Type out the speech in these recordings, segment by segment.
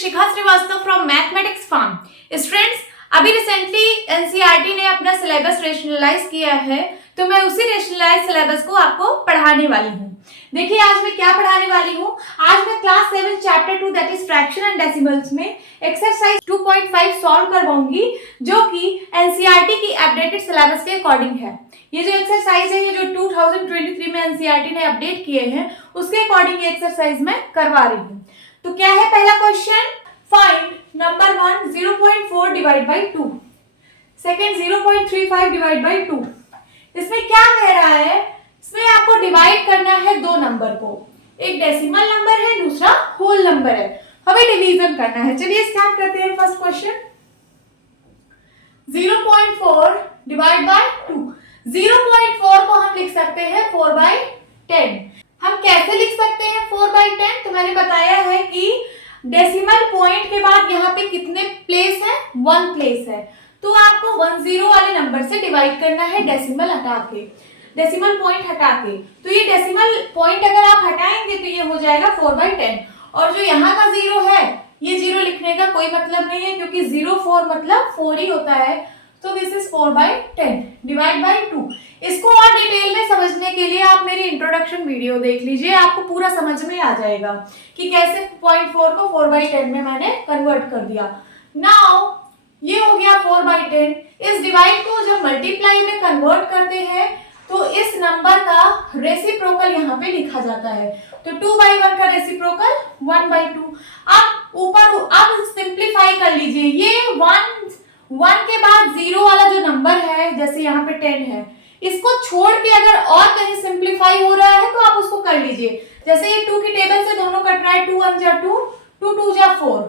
Shikha Srivastava from mathematics farm. Students, अभी recently NCERT ने अपना सिलेबस रेशनलाइज किया है, तो मैं उसी रेशनलाइज सिलेबस को आपको पढ़ाने वाली हूँ। देखिए आज मैं क्या पढ़ाने वाली हूँ। आज मैं class 7 chapter 2 that is fraction and decimals में एक्सरसाइज 2.5 सॉल्व करवाऊंगी, जो कि एनसीईआरटी की अपडेटेड सिलेबस के अकॉर्डिंग है। ये जो एक्सरसाइज है, ये जो 2023 में एनसीईआरटी ने अपडेट किए हैं, उसके अकॉर्डिंग ये एक्सरसाइज मैं करवा रही हूँ। तो क्या है पहला question, find number 1 0.4 divide by 2, second 0.35 divide by 2। इसमें क्या कह रहा है, इसमें आपको डिवाइड करना है दो नंबर को, एक डेसिमल नंबर है, दूसरा होल नंबर है, हमें डिवीजन करना है। चलिए स्टार्ट करते हैं फर्स्ट क्वेश्चन। 0.4 डिवाइड बाय 2, 0.4 को हम लिख सकते हैं 4/10। हम कैसे लिख सकते हैं 4/10? तो मैंने बताया है कि डेसिमल पॉइंट के बाद यहाँ पे कितने प्लेस है, 1 प्लेस है, तो आपको 10 वाले नंबर से डिवाइड करना है डेसिमल हटा के, डेसिमल पॉइंट हटा के। तो ये डेसिमल पॉइंट अगर आप हटाएंगे तो ये हो जाएगा 4/10। और जो यहाँ का 0 है, ये 0 लिखने का कोई मतलब नहीं है, क्योंकि 0 4 मतलब 4 ही होता है। तो दिस इज 4/10 डिवाइड बाई 2। इसको और डिटेल में समझने के लिए आप मेरी इंट्रोडक्शन वीडियो देख लीजिए, आपको पूरा समझ में आ जाएगा कि कैसे 0.4 को 4/10 में मैंने कन्वर्ट कर दिया। नाउ ये हो गया 4/10। इस डिवाइड को जब मल्टीप्लाई में कन्वर्ट करते हैं तो इस नंबर का रेसिप्रोकल यहाँ पे लिखा जाता है। तो 2/1 का रेसिप्रोकल 1/2। अब ऊपर अब सिंप्लीफाई कर लीजिए, ये 1 के बाद 0 वाला जो नंबर है, जैसे यहाँ पे 10 है, इसको छोड़ के अगर और कहीं सिंप्लीफाई हो रहा है तो आप उसको कर लीजिए। जैसे ये 2 की टेबल से दोनों कट रहा है, 2 1 जा 2, 2 2 जा 4।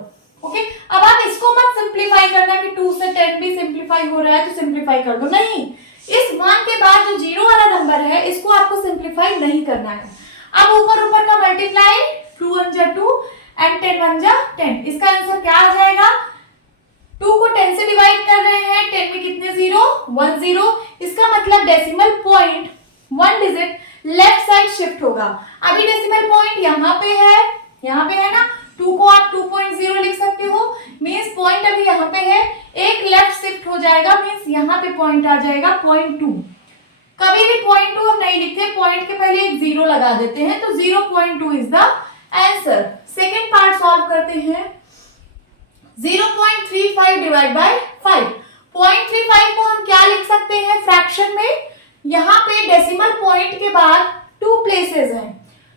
ओके, अब आप इसको मत सिंप्लीफाई करना कि 2 से 10 भी सिंप्लीफाई हो रहा है तो सिंप्लीफाई कर दो, नहीं। इस 1 के बाद जो 0 वाला नंबर है, इसको आपको सिंप्लीफाई नहीं करना है। अब ऊपर का मल्टीप्लाई, 2 1 जा 2 एंड 10 1 जा 10। इसका आंसर क्या आ जाएगा? 2 को 10 से डिवाइड कर रहे हैं, 10 में कितने 0? 1 0। इसका मतलब decimal point 1 digit left side shift होगा। अभी डेसिमल पॉइंट यहाँ पे है ना, 2 को आप 2.0 लिख सकते हो, मींस पॉइंट अभी यहाँ पे है, एक लेफ्ट शिफ्ट हो जाएगा, मींस यहाँ पे पॉइंट आ जाएगा 0.2। कभी भी 0.2 हम नहीं लिखते, पॉइंट के पहले एक 0 लगा देते हैं, तो 0.2 is the answer. Second part solve करते हैं। 0.35 डिवाइड बाय 5। 0.35 को हम क्या लिख सकते हैं फ्रैक्शन में? यहाँ पे डेसिमल पॉइंट के बाद 2 प्लेसेस हैं,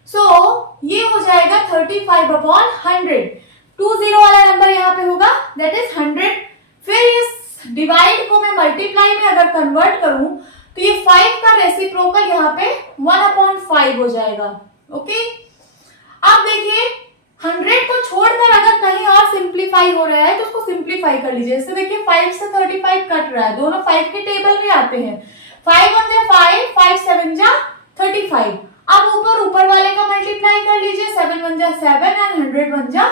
सो ये हो जाएगा 35/100। 20 वाला नंबर यहाँ पे होगा, दैट इज 100। फिर इस डिवाइड को मैं मल्टीप्लाई में अगर कन्वर्ट करूं तो ये 5 का रेसिप्रोकल यहाँ पे 1/5 हो जाएगा। ओके, अब देखिए 100 को छोड़कर अगर कहीं और सिंप्लीफाई हो रहा है तो उसको सिंप्लीफाई कर लीजिए। इससे देखिए 5 से 35 कट रहा है, दोनों 5 के टेबल में आते हैं। 5 1 जा 5, 5 7 जा 35। अब ऊपर वाले का मल्टीप्लाई कर लीजिए, 7 1 जा 7 एंड 100 1 जा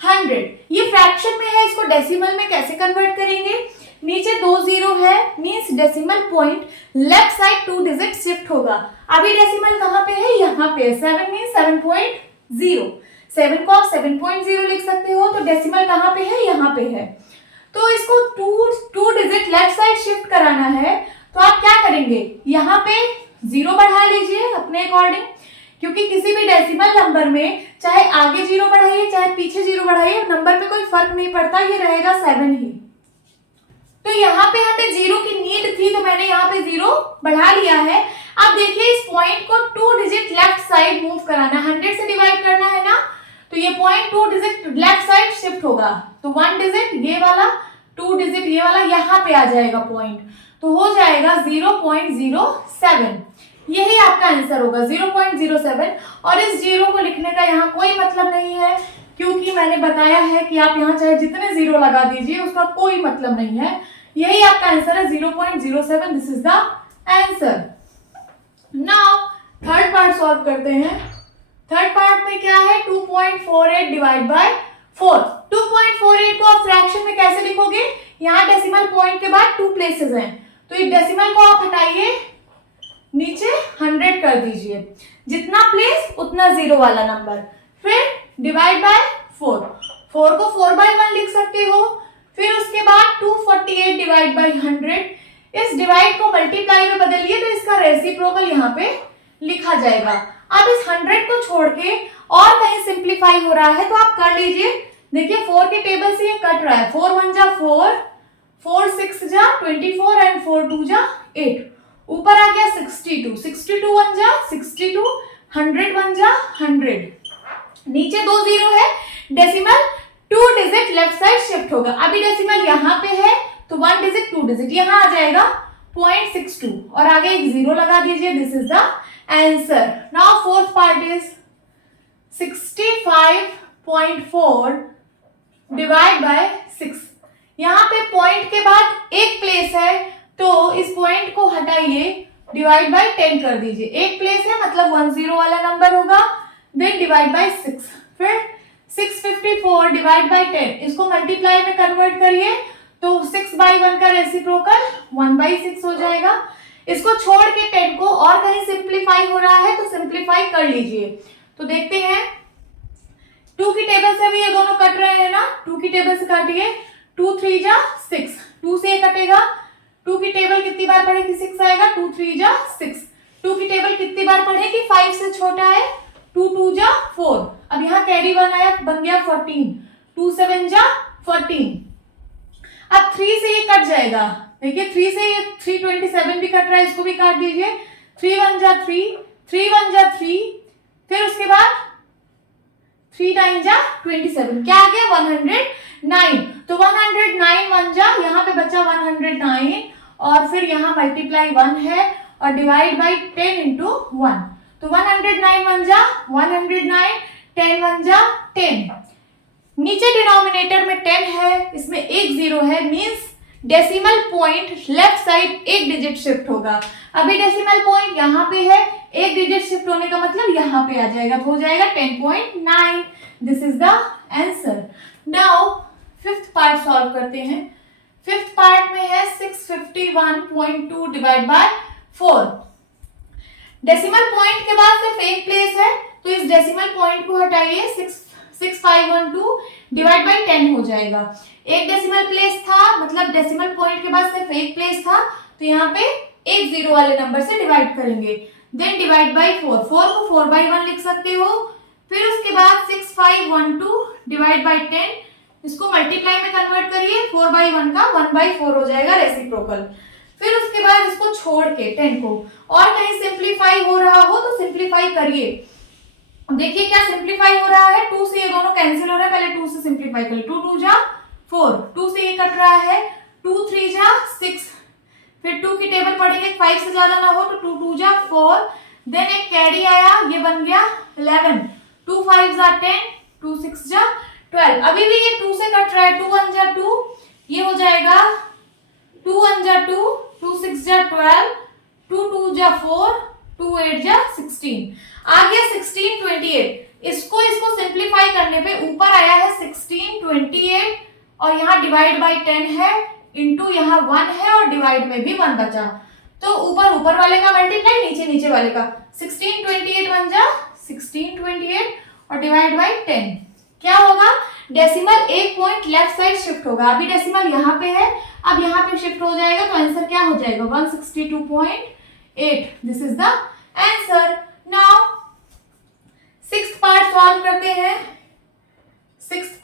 100। ये फ्रैक्शन में है, इसको डेसिमल में कैसे कन्वर्ट करेंगे? नीचे 2 0 है, means decimal point left side 2 digit shift होगा। अभी डेसिमल कहाँ पे है? यहाँ पे। 7 मींस 7.0, 7 को आप 7.0 लिख सकते हो, तो डेसिमल कहाँ पे है? यहाँ पे है। तो इसको 2 डिजिट लेफ्ट साइड शिफ्ट कराना है, तो आप क्या करेंगे? यहाँ पे 0 बढ़ा लीजिए अपने अकॉर्डिंग, क्योंकि किसी भी डेसिमल नंबर में चाहे आगे 0 बढ़ाइए चाहे पीछे 0 बढ़ाइए, नंबर पे कोई फर्क नहीं पड़ता, ये रहेगा 7 ही। तो यहाँ पे हमें 0 की नीड थी, तो मैंने यहाँ पे 0 बढ़ा लिया है। अब देखिए इस पॉइंट को 2 डिजिट लेफ्ट साइड मूव कराना, 100 से डिवाइड करना है ना, तो ये point 2 digit left side shift होगा, तो 1 डिजिट ये वाला, 2 डिजिट ये वाला, यहाँ पे आ जाएगा पॉइंट, तो हो जाएगा 0.07। यही आपका आंसर होगा 0.07। और इस 0 को लिखने का यहाँ कोई मतलब नहीं है, क्योंकि मैंने बताया है कि आप यहाँ चाहे जितने 0 लगा दीजिए, उसका कोई मतलब नहीं है। यही आपका आंसर है 0.07। This is the answer. Now third part solve करते हैं। थर्ड पार्ट में क्या है? 2.48 डिवाइड बाय 4। 2.48 को आप फ्रैक्शन में कैसे लिखोगे? यहाँ डेसिमल पॉइंट के बाद 2 प्लेसेस हैं, तो ये डेसिमल को आप हटाइए, नीचे 100 कर दीजिए, जितना प्लेस उतना 0 वाला नंबर, फिर डिवाइड बाय 4। 4 को 4/1 लिख सकते हो। फिर उसके बाद 248 डिवाइड बाई 100, इस डिवाइड को मल्टीप्लाई में बदलिए तो इसका रेसिप्रोकल यहाँ पे लिखा जाएगा। अब इस 100 को छोड़ के और कहीं सिंप्लीफाई हो रहा है तो आप कर लीजिए। देखिए 4 के टेबल से ये कट रहा है, 4 1 जा 4, 4 6 जा 24 एंड 4 2 जा 8, ऊपर आ गया 62, 62 1 जा 62, 100 1 जा 100, नीचे 2 0 है, decimal 2 digit left side shift होगा। अभी डेसिमल यहाँ पे है तो 1 डिजिट 2 डिजिट यहाँ आ जाएगा 0.62 और आगे एक 0 लगा दीजिए। This is the answer. Now fourth part is 65.4 divide by 6। यहाँ पे पॉइंट के बाद एक प्लेस है तो इस पॉइंट को हटाइए, डिवाइड बाय 10 कर दीजिए। एक प्लेस है मतलब 10 वाला नंबर होगा, देन डिवाइड बाय 6, फिर 654 डिवाइड बाय 10, इसको मल्टीप्लाई में कन्वर्ट करिए तो 6/1 का रेसिप्रोकल 1/6 हो जाएगा। इसको छोड़ के 10 को और कहीं सिंप्लीफाई हो रहा है तो सिंप्लीफाई कर लीजिए। तो देखते हैं 2 की टेबल से भी ये दोनों कट रहे हैं ना, 2 की टेबल से काटिए, 2 3 जा 6, 2 से ये कटेगा, 2 की टेबल कितनी बार पढ़ेगी 6 आएगा, 2 3 जा 6, 2 की टेबल कितनी बार पढ़ेगी 5 से छोटा है, 2 2 जा 4, अब यहाँ कैरी 1 आया बन गया 14, 2 7 जा 14। अब 3 से ये कट जाएगा, देखिए 3 से ये 327 भी कट रहा है, इसको भी काट दीजिए, 3 1 जा 3, 3 1 जा 3, फिर उसके बाद 3 9 जा 27, क्या आ गया 109। तो 109 1 जा, यहाँ पे बचा 109 और फिर यहाँ मल्टीप्लाई 1 है और डिवाइड बाई 10 इंटू 1, तो 109 1 जा 109, 10 1 जा 10, नीचे डिनोमिनेटर में 10 है, इसमें एक 0 है, means decimal point left side एक डिजिट शिफ्ट होगा। अभी डेसिमल पॉइंट यहाँ पे है, एक डिजिट शिफ्ट होने का मतलब यहाँ पे आ जाएगा, तो हो जाएगा 10.9। This is the answer. Now fifth part solve करते हैं। फिफ्थ पार्ट में है 651.2 डिवाइड बाय 4। डेसिमल पॉइंट के बाद सिर्फ एक प्लेस है तो इस डेसिमल पॉइंट को हटाइए, 6512 डिवाइड बाय 10 हो जाएगा। एक डेसिमल प्लेस था मतलब डेसिमल पॉइंट के बाद सिर्फ एक प्लेस था तो यहाँ पे एक 0 वाले नंबर से डिवाइड करेंगे, देन डिवाइड बाय 4, 4 को 4/1 लिख सकते हो। फिर उसके बाद 6512 डिवाइड बाय 10, इसको मल्टीप्लाई में कन्वर्ट करिए, 4/1 का 1/4 हो जाएगा रेसिप्रोकल। फिर उसके बाद इसको छोड़ के 10 को और कहीं सिंप्लीफाई हो रहा हो तो सिंप्लीफाई करिए। देखिए क्या सिंप्लीफाई हो रहा है, 2 से ये दोनों कैंसिल हो रहा है, पहले 2 से सिंप्लीफाई करिए, 2 2 जा 4, 2 से ये कट रहा है, 2 3 जा 6, फिर 2 की टेबल पढ़ेंगे 5 से ज्यादा ना हो तो 2 2 जा 4, देन एक कैरी आया, ये बन गया 11, 2 5 जा 10, 2 6 जा 12। अभी भी ये 2 से कट रहा है, 2 1 जा 2, ये हो जाएगा 2 1 जा 2, 2 6 जा 12, 2 2 जा 4, 2 8 जा 16, आ गया 1628। इसको सिंप्लीफाई करने पे ऊपर आया है 1628 और यहाँ डिवाइड बाय 10 है, इंटू यहाँ 1 है और डिवाइड में भी 1 बचा, तो ऊपर वाले का मल्टीप्लाई, नीचे वाले का, 1628 1 जा 1628 और डिवाइड बाय 10 क्या होगा, डेसिमल एक पॉइंट लेफ्ट साइड शिफ्ट होगा। अभी डेसिमल यहाँ पे है, अब यहाँ पे शिफ्ट हो जाएगा तो आंसर क्या हो जाएगा 162.8। This is the answer. Now sixth part solve करते हैं। सिक्स्थ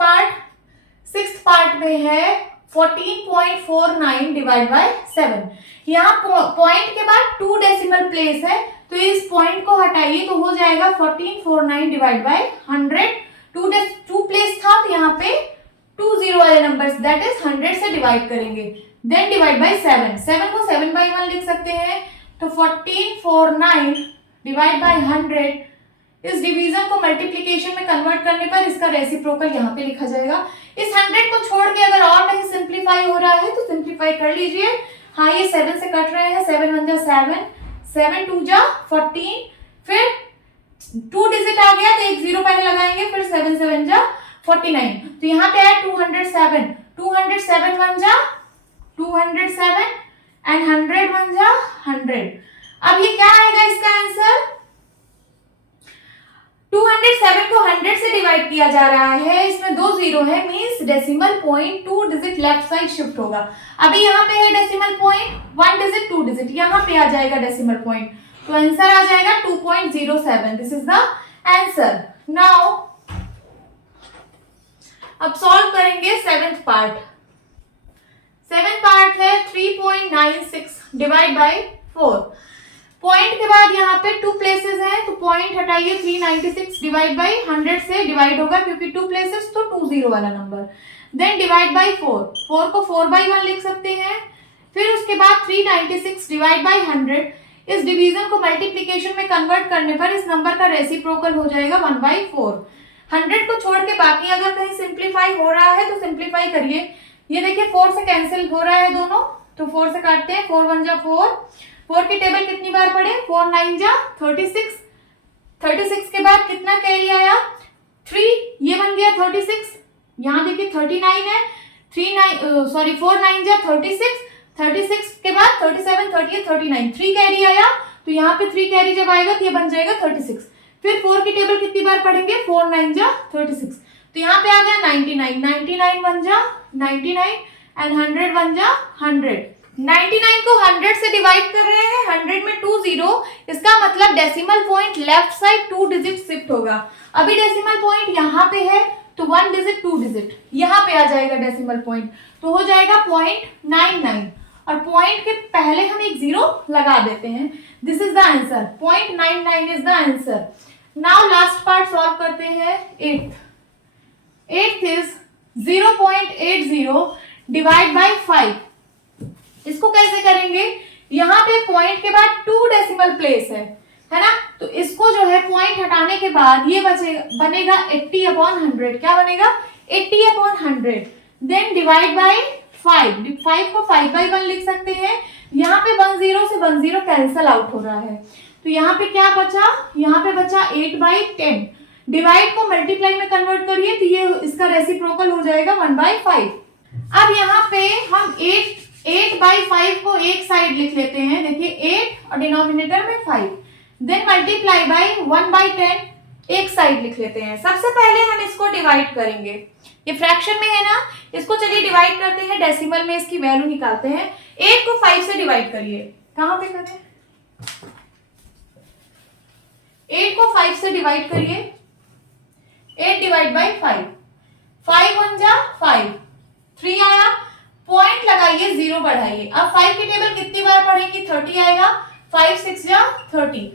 पार्ट में है 14.49 डिवाइड बाय 7। यहाँ पॉइंट के बाद 2 डेसिमल प्लेस है तो इस पॉइंट को हटाइए तो हो जाएगा 1449 डिवाइड बाय 100। 2 प्लेस था तो यहाँ पे 2 0 वाले नंबर्स दैट इज 100 से डिवाइड करेंगे, देन डिवाइड बाय 7। 7 को 7/1 लिख सकते हैं तो 1449 डिवाइड बाय 100। इस डिवीजन को मल्टीप्लिकेशन में कन्वर्ट करने पर इसका रेसिप्रोकल यहाँ पे लिखा जाएगा। इस 100 को छोड़ के अगर और कहीं सिंप्लीफाई हो रहा है तो सिंप्लीफाई कर लीजिए। हाँ ये 7 से कट रहे हैं, 7 1 जा 7, 7 2 जा 14, फिर 2 डिजिट आ गया तो एक 0 पहले लगाएंगे, फिर 7 7 जा 49, तो यहाँ पे है 207, 207 1 जा 207 एंड 100 1 जा 100। अब ये क्या आएगा इसका आंसर, 207 को 100 से डिवाइड किया जा रहा है, इसमें 2 जीरो है, means decimal point 2 digit left side shift होगा। अभी यहाँ पे है डेसिमल पॉइंट 1 डिजिट 2 डिजिट, यहाँ पे आ जाएगा डेसिमल पॉइंट, तो आंसर आ जाएगा 2.07। This is the answer. Now अब सॉल्व करेंगे सेवेंथ पार्ट। सेवेंथ पार्ट है 3.96 डिवाइड बाई 4। पॉइंट के बाद यहाँ पे 2 प्लेसेस हैं, तो पॉइंट हटाइए, 396 डिवाइड बाई 100 से डिवाइड होगा क्योंकि 2 प्लेसेस तो 20 वाला नंबर। देन डिवाइड बाई 4, 4 को 4/1 लिख सकते हैं। फिर उसके बाद 396 डिवाइड बाई 100, इस डिवीजन को मल्टीप्लीकेशन में कन्वर्ट करने पर इस नंबर का रेसिप्रोकल हो जाएगा 1/4। 100 को छोड़ के बाकी अगर कहीं सिंप्लीफाई हो रहा है तो सिंप्लीफाई करिए। ये देखिए 4 से कैंसिल हो रहा है दोनों, तो 4 से काटते हैं, 4 1 जा 4, 4 की टेबल कितनी बार पढ़े, 4 9 जा 36, 36 के बाद कितना कैरी आया 3, ये बन गया 36, यहाँ देखिए 39 है, 4 9 जा 36, 36 के बाद 37 38 39, 3 कैरी आया, तो यहाँ पे 3 कैरी जब आएगा तो ये बन जाएगा 36। फिर 4 की टेबल कितनी बार पढ़ेंगे, 4 9 जा 36, तो यहाँ पे आ गया 99, 99 1 जा 99 एंड 100 1 जा 100। 99 को 100 से डिवाइड कर रहे हैं, 100 में 2 जीरो, इसका मतलब decimal point left side 2 digit shift होगा। अभी डेसिमल पॉइंट यहाँ पे है तो 1 डिजिट 2 डिजिट यहाँ पे आ जाएगा डेसिमल पॉइंट, तो हो जाएगा 0.99 और पॉइंट के पहले हम एक जीरो लगा देते हैं। This is the answer, 0.99 is the answer. Now last part solve करते हैं। 8th is 0.80 divide by 5। इसको कैसे करेंगे, यहाँ पे पॉइंट के बाद 2 डेसिमल प्लेस है ना, तो इसको जो है पॉइंट हटाने के बाद ये बनेगा 80/100। क्या बनेगा 80/100। देन डिवाइड बाई 5, 5 को 5/1 लिख सकते हैं। यहाँ पे 1 0 से 1 0 कैंसल आउट हो रहा है, तो यहाँ पे क्या बचा, यहाँ पे बचा 8/10। डिवाइड को मल्टीप्लाई में कन्वर्ट करिए तो ये इसका रेसिप्रोकल हो जाएगा 1/5। अब यहाँ पे हम 8/5 को एक साइड लिख लेते हैं, देखिए 8 और डिनोमिनेटर में 5, देन मल्टीप्लाई बाई 1/10 एक साइड लिख लेते हैं। सबसे पहले हम इसको डिवाइड करेंगे, ये फ्रैक्शन में है ना, इसको चलिए डिवाइड करते हैं, डेसिमल में इसकी वैल्यू निकालते हैं। 8 को 5 से डिवाइड करिए, कहां पे करें, 8 को 5 से डिवाइड करिए, 8 डिवाइड बाई 5, 5 1 जा 5, 3 आया, पॉइंट लगाइए, 0 बढ़ाइए। अब 5 की टेबल कितनी बार पढ़ेंगे, 30 आएगा, 5 6 जा 30,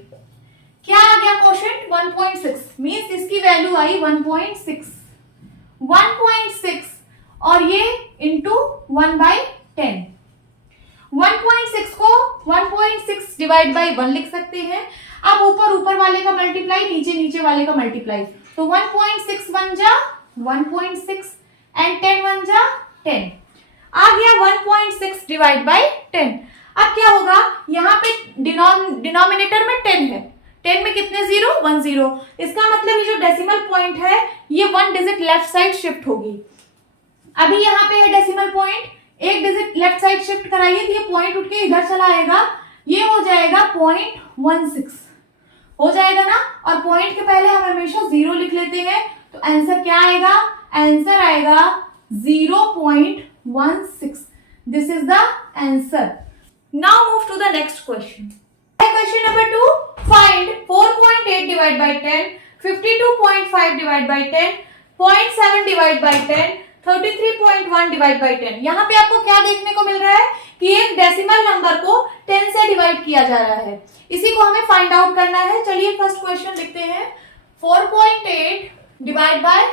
क्या आ गया क्वोशिएंट 1.6, मींस इसकी वैल्यू आई 1.6 और ये इंटू 1/10। 1.6 को 1.6 डिवाइड बाई 1 लिख सकते हैं। अब ऊपर वाले का मल्टीप्लाई, नीचे वाले का मल्टीप्लाई, तो 1.6 1 जा 1.6 एंड 10 1 जा 10, आ गया 1.6 डिवाइड बाई 10। अब क्या होगा, यहाँ पे डिनोमिनेटर में 10 है, 10 में कितने जीरो, 1 0, इसका मतलब ये जो डेसिमल पॉइंट है ये 1 डिजिट लेफ्ट साइड शिफ्ट होगी। अभी यहाँ पे है डेसिमल पॉइंट, एक डिजिट लेफ्ट साइड शिफ्ट कराइए तो ये पॉइंट उठ के इधर चला आएगा, ये हो जाएगा 0.16 हो जाएगा ना, और पॉइंट के पहले हम हमेशा 0 लिख लेते हैं, तो आंसर क्या आएगा, आंसर आएगा 0.16। This is the answer. Now move to the next question. Question number 2, find 4.8 divide by 10, 52.5 divide by 10, 0.7 divide by 10, 33.1 divide by 10। यहाँ पे आपको क्या देखने को मिल रहा है कि एक डेसिमल नंबर को 10 से डिवाइड किया जा रहा है, इसी को हमें फाइंड आउट करना है। चलिए फर्स्ट क्वेश्चन लिखते हैं, 4.8 डिवाइड बाई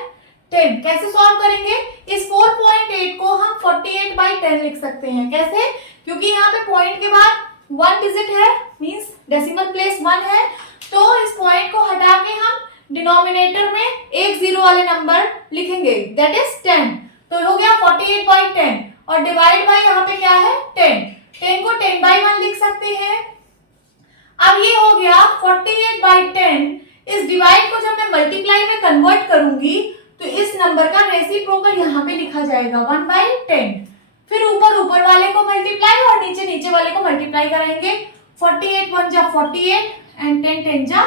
10 कैसे सॉल्व करेंगे। इस 4.8 को हम 48/10 लिख सकते हैं। कैसे, क्योंकि यहाँ पे पॉइंट के बाद 1 डिजिट है, मींस डेसिमल प्लेस 1 है, तो इस पॉइंट को हटा के हम डिनोमिनेटर में एक जीरो वाले नंबर लिखेंगे, दैट इज 10, तो हो गया 48/10 और डिवाइड बाय यहाँ पे क्या है 10, 10 को 10/1 लिख सकते हैं। अब ये हो गया 48/10, इस डिवाइड को जब मैं मल्टीप्लाई में कन्वर्ट करूंगी तो इस नंबर का रेसिप्रोकल यहाँ पे लिखा जाएगा 1/10, फिर ऊपर वाले को मल्टीप्लाई और नीचे वाले को मल्टीप्लाई कराएंगे, 48 1 जा 48 एंड 10 10 जा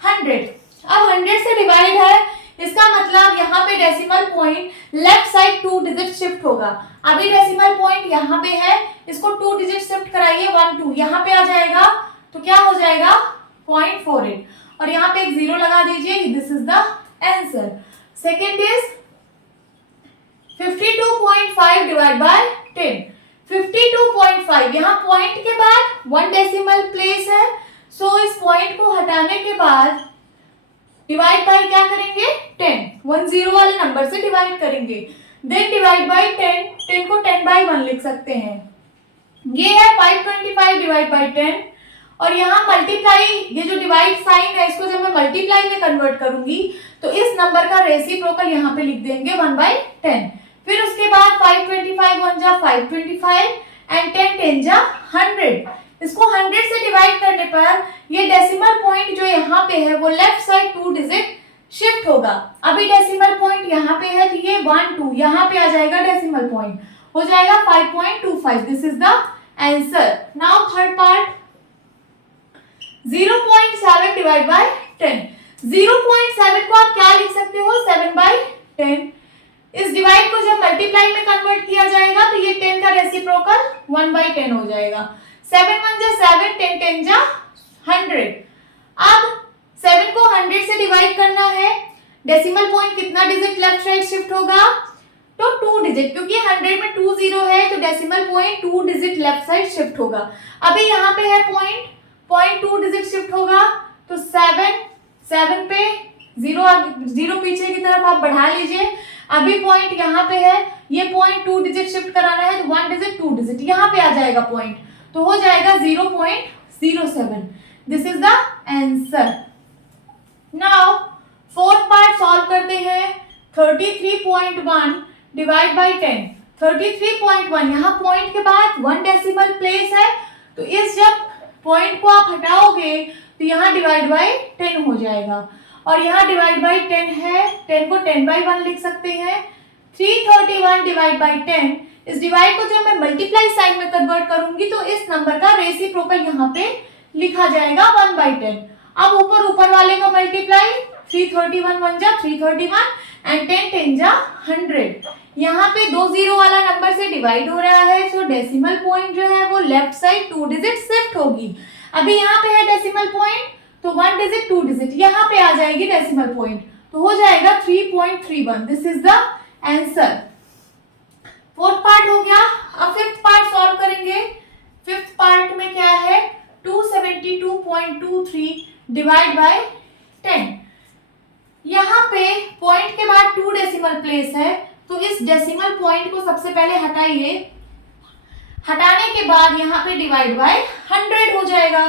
100। अब 100 से डिवाइड है, इसका मतलब यहाँ पे decimal point left side 2 digit shift होगा। अभी डेसिमल पॉइंट यहाँ पे है, इसको 2 डिजिट शिफ्ट कराइए 1 2, यहाँ पे आ जाएगा तो क्या हो जाएगा 0.48 और यहाँ पे एक 0 लगा दीजिए, this is the answer. Second is 52.5 divide by 10। 52.5, यहाँ पॉइंट के बाद 1 डेसिमल प्लेस है, सो इस पॉइंट को हटाने के बाद डिवाइड बाय क्या करेंगे 10, 1 0 वाले नंबर से डिवाइड करेंगे, देन डिवाइड बाय 10, 10 को 10 बाय 1 लिख सकते हैं। ये है 525 डिवाइड बाय 10 और यहाँ मल्टीप्लाई, ये जो डिवाइड साइन है इसको जब मैं मल्टीप्लाई में कन्वर्ट करूंगी तो इस नंबर का रेसिप्रोकल यहाँ पे लिख देंगे 1/10। फिर उसके बाद 525 1 जा 525 एंड 10 10 जा 100। इसको 100 से डिवाइड करने पर ये डेसिमल पॉइंट जो यहाँ पे है वो लेफ्ट साइड 2 डिजिट शिफ्ट होगा। अभी डेसिमल पॉइंट यहाँ पे है तो ये 1 2 यहाँ पे आ जाएगा, डेसिमल पॉइंट हो जाएगा 5.25। This is the answer. Now third part 0.7 divide by 10। 0.7 को आप क्या लिख सकते हो 7/10। इस डिवाइड को जब मल्टीप्लाई में कन्वर्ट किया जाएगा तो ये 10 का रेसिप्रोकल 1/10 हो जाएगा। 7 1 जा 7, 10 10 जा 100। अब 7 को 100 से डिवाइड करना है, डेसिमल पॉइंट कितना डिजिट लेफ्ट साइड शिफ्ट होगा तो 2 डिजिट, क्योंकि 100 में 2 0 है तो decimal point 2 digit left side shift होगा। अभी यहाँ पे है पॉइंट 2 डिजिट शिफ्ट होगा तो 7 पे 0 पीछे की तरफ आप बढ़ा लीजिए। अभी पॉइंट यहाँ पे है, ये पॉइंट 2 डिजिट शिफ्ट कराना है तो 1 डिजिट 2 डिजिट यहाँ पे आ जाएगा पॉइंट, तो हो जाएगा 0.07। This is the answer. Now fourth part solve करते हैं। 33.1 डिवाइड बाय 10। 33.1, यहाँ पॉइंट के बाद 1 डेसिमल प्लेस है तो इस जब पॉइंट को आप हटाओगे तो यहाँ डिवाइड बाय 10 हो जाएगा और यहाँ डिवाइड बाय 10 है, 10 को 10/1 लिख सकते हैं। 331 डिवाइड बाय 10, इस डिवाइड को जब मैं मल्टीप्लाई साइन में कन्वर्ट करूंगी तो इस नंबर का रेसिप्रोकल यहाँ पे लिखा जाएगा 1/10। अब ऊपर वाले का मल्टीप्लाई, 331 1 जा 331 एंड 10 10 जा 100। यहाँ पे 2 0 वाला नंबर से डिवाइड हो रहा है, सो डेसिमल पॉइंट जो है वो लेफ्ट साइड 2 डिजिट शिफ्ट होगी। अभी यहाँ पे है डेसिमल पॉइंट तो 1 डिजिट 2 डिजिट यहाँ पे आ जाएगी डेसिमल पॉइंट, तो हो जाएगा 3.31। This is the answer. Fourth part हो गया। अब फिफ्थ पार्ट सॉल्व करेंगे। फिफ्थ पार्ट में क्या है 272.23 डिवाइड बाय 10। यहाँ पे पॉइंट के बाद 2 डेसिमल प्लेस है तो इस डेसिमल पॉइंट को सबसे पहले हटाइए, हटाने के बाद यहाँ पे डिवाइड बाय 100 हो जाएगा।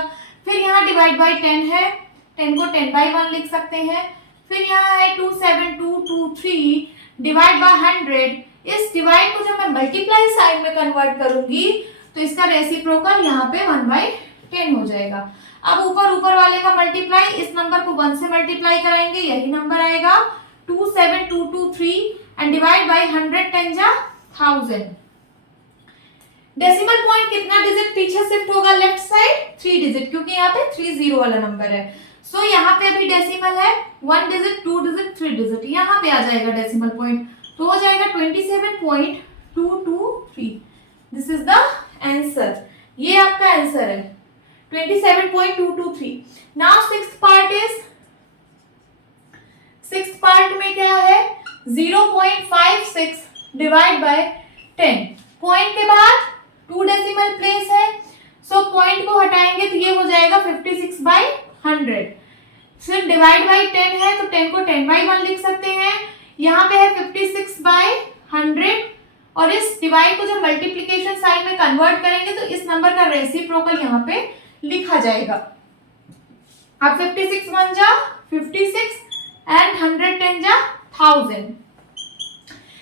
फिर यहाँ डिवाइड बाय 10 है, 10 को 10/1 लिख सकते हैं। फिर यहाँ है 27223 डिवाइड बाय 100। इस डिवाइड को जब मैं मल्टीप्लाई साइन में कन्वर्ट करूंगी तो इसका रेसिप्रोकल यहाँ पे 1/10 हो जाएगा। अब ऊपर वाले का मल्टीप्लाई, इस नंबर को 1 से मल्टीप्लाई कराएंगे, यही नंबर आएगा 27223 एंड डिवाइड बाय 100, 10 जा 1000। डेसिमल पॉइंट कितना डिजिट पीछे शिफ्ट होगा लेफ्ट साइड 3 डिजिट, क्योंकि यहाँ पे 30 वाला नंबर है। सो यहाँ पे अभी डेसिमल है 1 डिजिट 2 डिजिट 3 डिजिट, यहाँ पे आ जाएगा डेसिमल पॉइंट, तो हो जाएगा 27.223। This is the answer. ये आपका आंसर है 27.223। नाउ सिक्स्थ पार्ट में क्या है 0.56 डिवाइड बाय 10। पॉइंट के बाद 2 डेसिमल प्लेस है, सो पॉइंट को हटाएंगे तो ये हो जाएगा 56/100। फिर डिवाइड बाय 10 है तो 10 को 10/1 लिख सकते हैं। यहाँ पे है 56/100 और इस डिवाइड को जब मल्टीप्लिकेशन साइन में कन्वर्ट करेंगे तो इस नंबर का रेसिप्रोकल यहाँ पे लिखा जाएगा। अब 56 1 जा 56 एंड 100 10 जा 1000।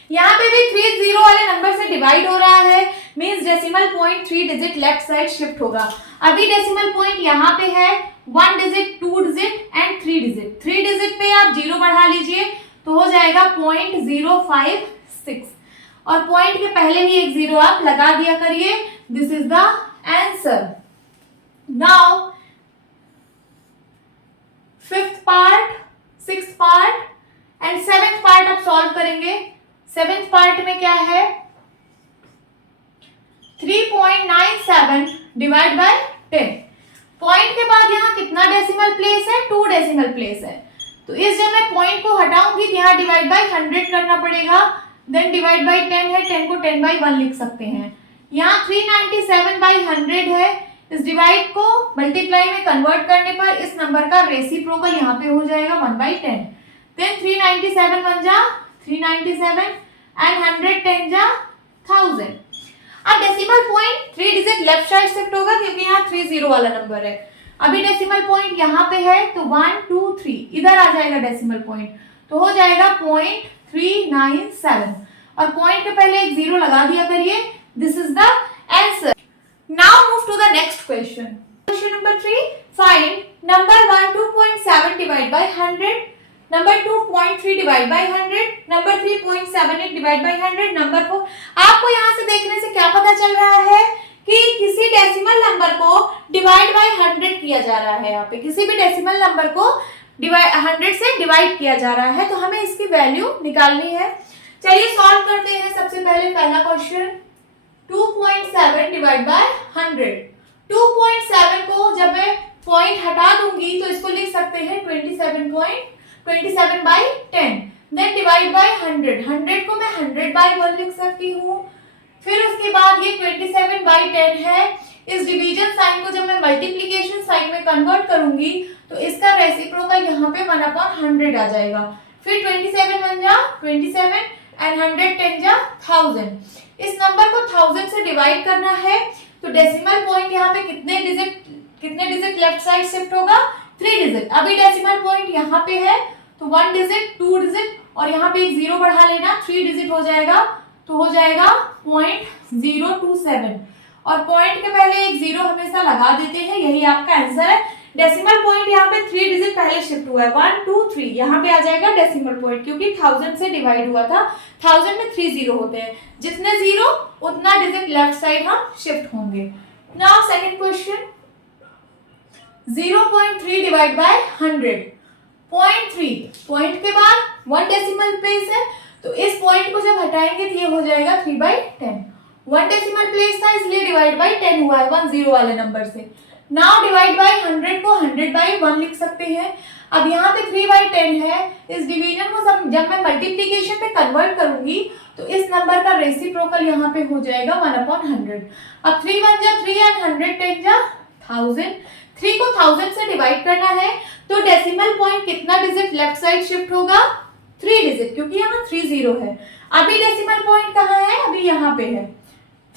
यहाँ पे भी 30 वाले नंबर से डिवाइड हो रहा है, means decimal point 3 digit left side shift होगा। अभी डेसिमल पॉइंट यहाँ पे है 1 digit 2 digit and 3 digit. 3 digit पे आप 0 बढ़ा लीजिए तो हो जाएगा 0.056 और पॉइंट के पहले ही एक 0 आप लगा दिया करिए। This is the answer. Now fifth part six part and seventh part अब सॉल्व करेंगे। सेवेंथ पार्ट में क्या है, 3.97 डिवाइड बाय 10। पॉइंट के बाद यहाँ कितना डेसिमल प्लेस है, 2 डेसिमल प्लेस है। तो इस जब मैं पॉइंट को हटाऊंगी तो यहाँ डिवाइड बाय 100 करना पड़ेगा, देन डिवाइड बाय 10 है, 10 को 10 बाय 1 लिख सकते हैं। यहाँ 397 बाय 100 है, इस डिवाइड को मल्टीप्लाई में कन्वर्ट करने पर इस नंबर का रेसिप्रोकल यहाँ पे हो जाएगा 1/10। देन 397 1 जा 397 एंड 100 10 जा 1000। अब decimal point 3 digit left side shift होगा क्योंकि यहाँ 30 वाला नंबर है। अभी डेसिमल पॉइंट यहाँ पे है तो 1 2 3 इधर आ जाएगा डेसिमल पॉइंट, तो हो जाएगा 0.397 और पॉइंट के पहले एक 0 लगा दिया करिए। This is the answer. Now move to the next question. Question number 3, find number 1 2.7 divide by 100, number 2 0.3 divide by 100, number 3 0.78 divide by 100, number 4। आपको यहाँ से देखने से क्या पता चल रहा है कि किसी डेसिमल नंबर को डिवाइड बाय 100 किया जा रहा है। यहाँ पे किसी भी डेसिमल नंबर को 100 से डिवाइड किया जा रहा है, तो हमें इसकी वैल्यू निकालनी है। चलिए सॉल्व करते हैं। सबसे पहले पहला क्वेश्चन, 2.7 डिवाइड बाय 100। 2.7 को जब मैं पॉइंट हटा दूंगी तो इसको लिख सकते हैं 27 बाय 10, देन डिवाइड बाय 100। 100 को मैं 100 बाय 1 लिख सकती हूँ। फिर उसके बाद ये 27 बाय 10 है, इस डिवीजन साइन को जब मैं मल्टीप्लिकेशन साइन में कन्वर्ट करूंगी तो इसका रेसिप्रोकल यहाँ पे 1/100 आ जाएगा। फिर 27 1 जा 27 एंड 100 10 जा 1000। इस नंबर को 1000 से डिवाइड करना है, तो डेसिमल पॉइंट यहाँ पे कितने डिजिट लेफ्ट साइड शिफ्ट होगा, 3 डिजिट। अभी डेसिमल पॉइंट यहाँ पे है तो 1 डिजिट 2 डिजिट और यहाँ पे एक 0 बढ़ा लेना, 3 डिजिट हो जाएगा, तो हो जाएगा 0.027 और पॉइंट के पहले एक 0 हमेशा लगा देते हैं, यही आपका आंसर है। डेसिमल पॉइंट यहाँ पे 3 डिजिट पहले शिफ्ट हुआ है, 1 2 3, यहाँ पे आ जाएगा डेसिमल पॉइंट क्योंकि 1000 से डिवाइड हुआ था। 1000 में 3 0 होते हैं, जितने 0 उतना डिजिट लेफ्ट साइड हम शिफ्ट होंगे। Now second question, 0.3 divide by 100। 0.3 point के बाद 1 डेसिमल प्लेस है, तो इस पॉइंट को जब हटाएंगे तो ये हो जाएगा 3/10। 1 डेसिमल प्लेस था इसलिए डिवाइड बाय 10 हुआ है 10 वाले नंबर से। नाउ डिवाइड बाय 100 को 100 बाय 1 लिख सकते हैं। अब यहाँ पे 3/10 है, इस डिवीजन को जब मैं मल्टीप्लिकेशन में कन्वर्ट करूंगी तो इस नंबर का रेसिप्रोकल यहाँ पे हो जाएगा 1/100। अब 3 1 जा 3 एंड 100 10 जा 1000। 3 को 1000 से डिवाइड करना है, तो डेसिमल पॉइंट कितना डिजिट लेफ्ट साइड शिफ्ट होगा, 3 डिजिट, क्योंकि यहाँ 3 0 है। अभी डेसिमल पॉइंट कहाँ है, अभी यहाँ पे है,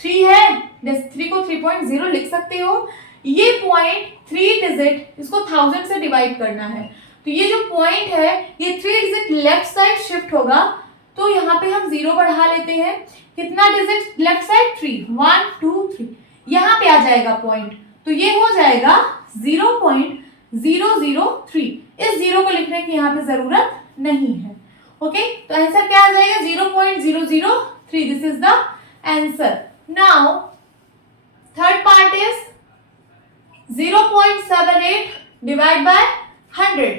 3 है, 3 को 3.0 लिख सकते हो। ये पॉइंट 3 डिजिट, इसको 1000 से डिवाइड करना है, तो ये जो पॉइंट है ये 3 डिजिट लेफ्ट साइड शिफ्ट होगा, तो यहाँ पे हम 0 बढ़ा लेते हैं। कितना डिजिट लेफ्ट साइड, 3, 1 2 3, यहाँ पे आ जाएगा पॉइंट, तो ये हो जाएगा 0.003। इस 0 को लिखने की यहाँ पे जरूरत नहीं है। ओके, तो आंसर क्या आ जाएगा, 0.003। This is the answer. Now third part is 0.78 divide by 100।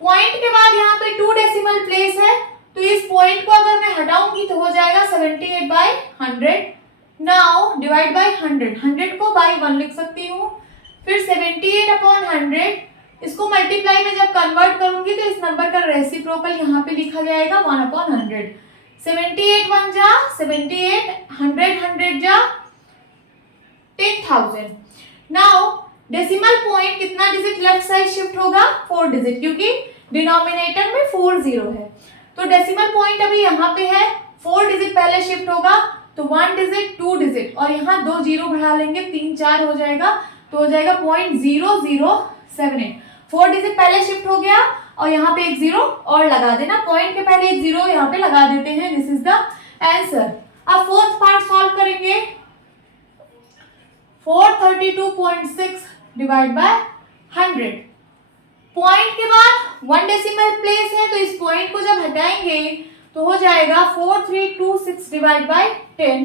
Point के बाद यहाँ पे 2 डेसिमल प्लेस है, तो इस पॉइंट को अगर मैं हटाऊंगी तो हो जाएगा 78/100। नाउ डिवाइड बाय 100 को बाय 1 लिख सकती हूँ। फिर 78/100, इसको मल्टीप्लाई में जब कन्वर्ट करूंगी तो इस नंबर का रेसिप्रोकल यहाँ पे लिखा जाएगा 1/100। 78 1 जा 78, 100 जा 10,000। नाउ डेसिमल पॉइंट कितना डिजिट लेफ्ट साइड शिफ्ट होगा, 4 डिजिट, क्योंकि डिनोमिनेटर में 4 0 है। तो डेसिमल पॉइंट अभी यहाँ पे है, 4 डिजिट पहले शिफ्ट होगा, तो 1 डिजिट 2 डिजिट और यहाँ 2 0 बढ़ा लेंगे, 3 4 हो जाएगा, तो हो जाएगा 0.0078। 4 डिजिट पहले शिफ्ट हो गया और यहाँ पे एक 0 और लगा देना, पॉइंट के पहले एक 0 यहाँ पे लगा देते हैं। This is the answer. अब फोर्थ पार्ट सॉल्व करेंगे। 432.6 डिवाइड बाय 100। पॉइंट के बाद 1 डेसिमल प्लेस है, तो इस पॉइंट को जब हटाएंगे तो हो जाएगा 4326 divide by 10।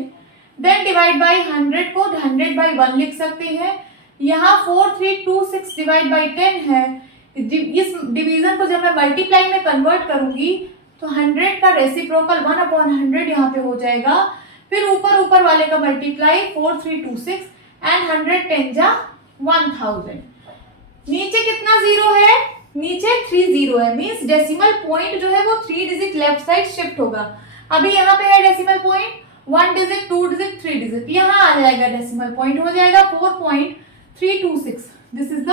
Then divide by 100 को 100 बाय 1 लिख सकते हैं। यहाँ 4326 डिवाइड बाय 10 है, इस डिवीजन को जब मैं मल्टीप्लाई में कन्वर्ट करूंगी तो 100 का रेसिप्रोकल 1/100 यहाँ पे हो जाएगा। फिर ऊपर वाले का मल्टीप्लाई 4326 एंड 100 10 जा 1000। नीचे कितना जीरो है? नीचे 3 जीरो है, मींस डेसिमल पॉइंट जो है वो 3 डिजिट लेफ्ट साइड शिफ्ट होगा। अभी यहाँ पे है decimal point 1 digit 2 digit 3 digit, यहाँ आ जाएगा डेसिमल पॉइंट, हो जाएगा 4.326। This is the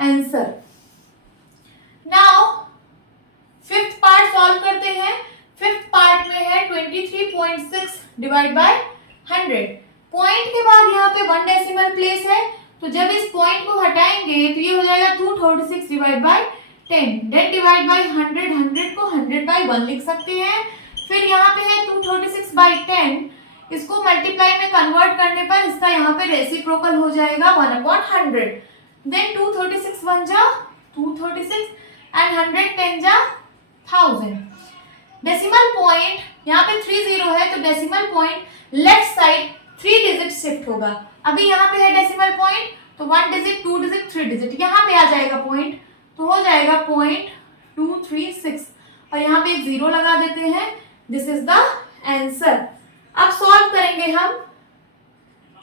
answer. Now fifth part solve करते हैं। फिफ्थ पार्ट में है 23.6 डिवाइड बाय 100। पॉइंट के बाद यहाँ पे 1 डेसिमल प्लेस है, तो जब इस पॉइंट को हटाएंगे तो ये हो जाएगा 236 divide by 10। Then divide by 100, 100 को 100 बाय 1 लिख सकते हैं। फिर यहाँ पे है 236 बाय 10, इसको मल्टीप्लाई में कन्वर्ट करने पर इसका यहाँ पे रेसिप्रोकल हो जाएगा 1/100। देन 236 1 जा 236 एंड 100 10 जा 1000। डेसिमल पॉइंट यहाँ पे 3 जीरो है, तो decimal point left side 3 digit shift होगा। अभी यहाँ पे है डेसिमल पॉइंट, तो 1 डिजिट 2 डिजिट 3 डिजिट, यहाँ पे आ जाएगा पॉइंट, तो हो जाएगा 0.236 और यहाँ पे एक जीरो लगा देते हैं। This is the answer. अब सॉल्व करेंगे हम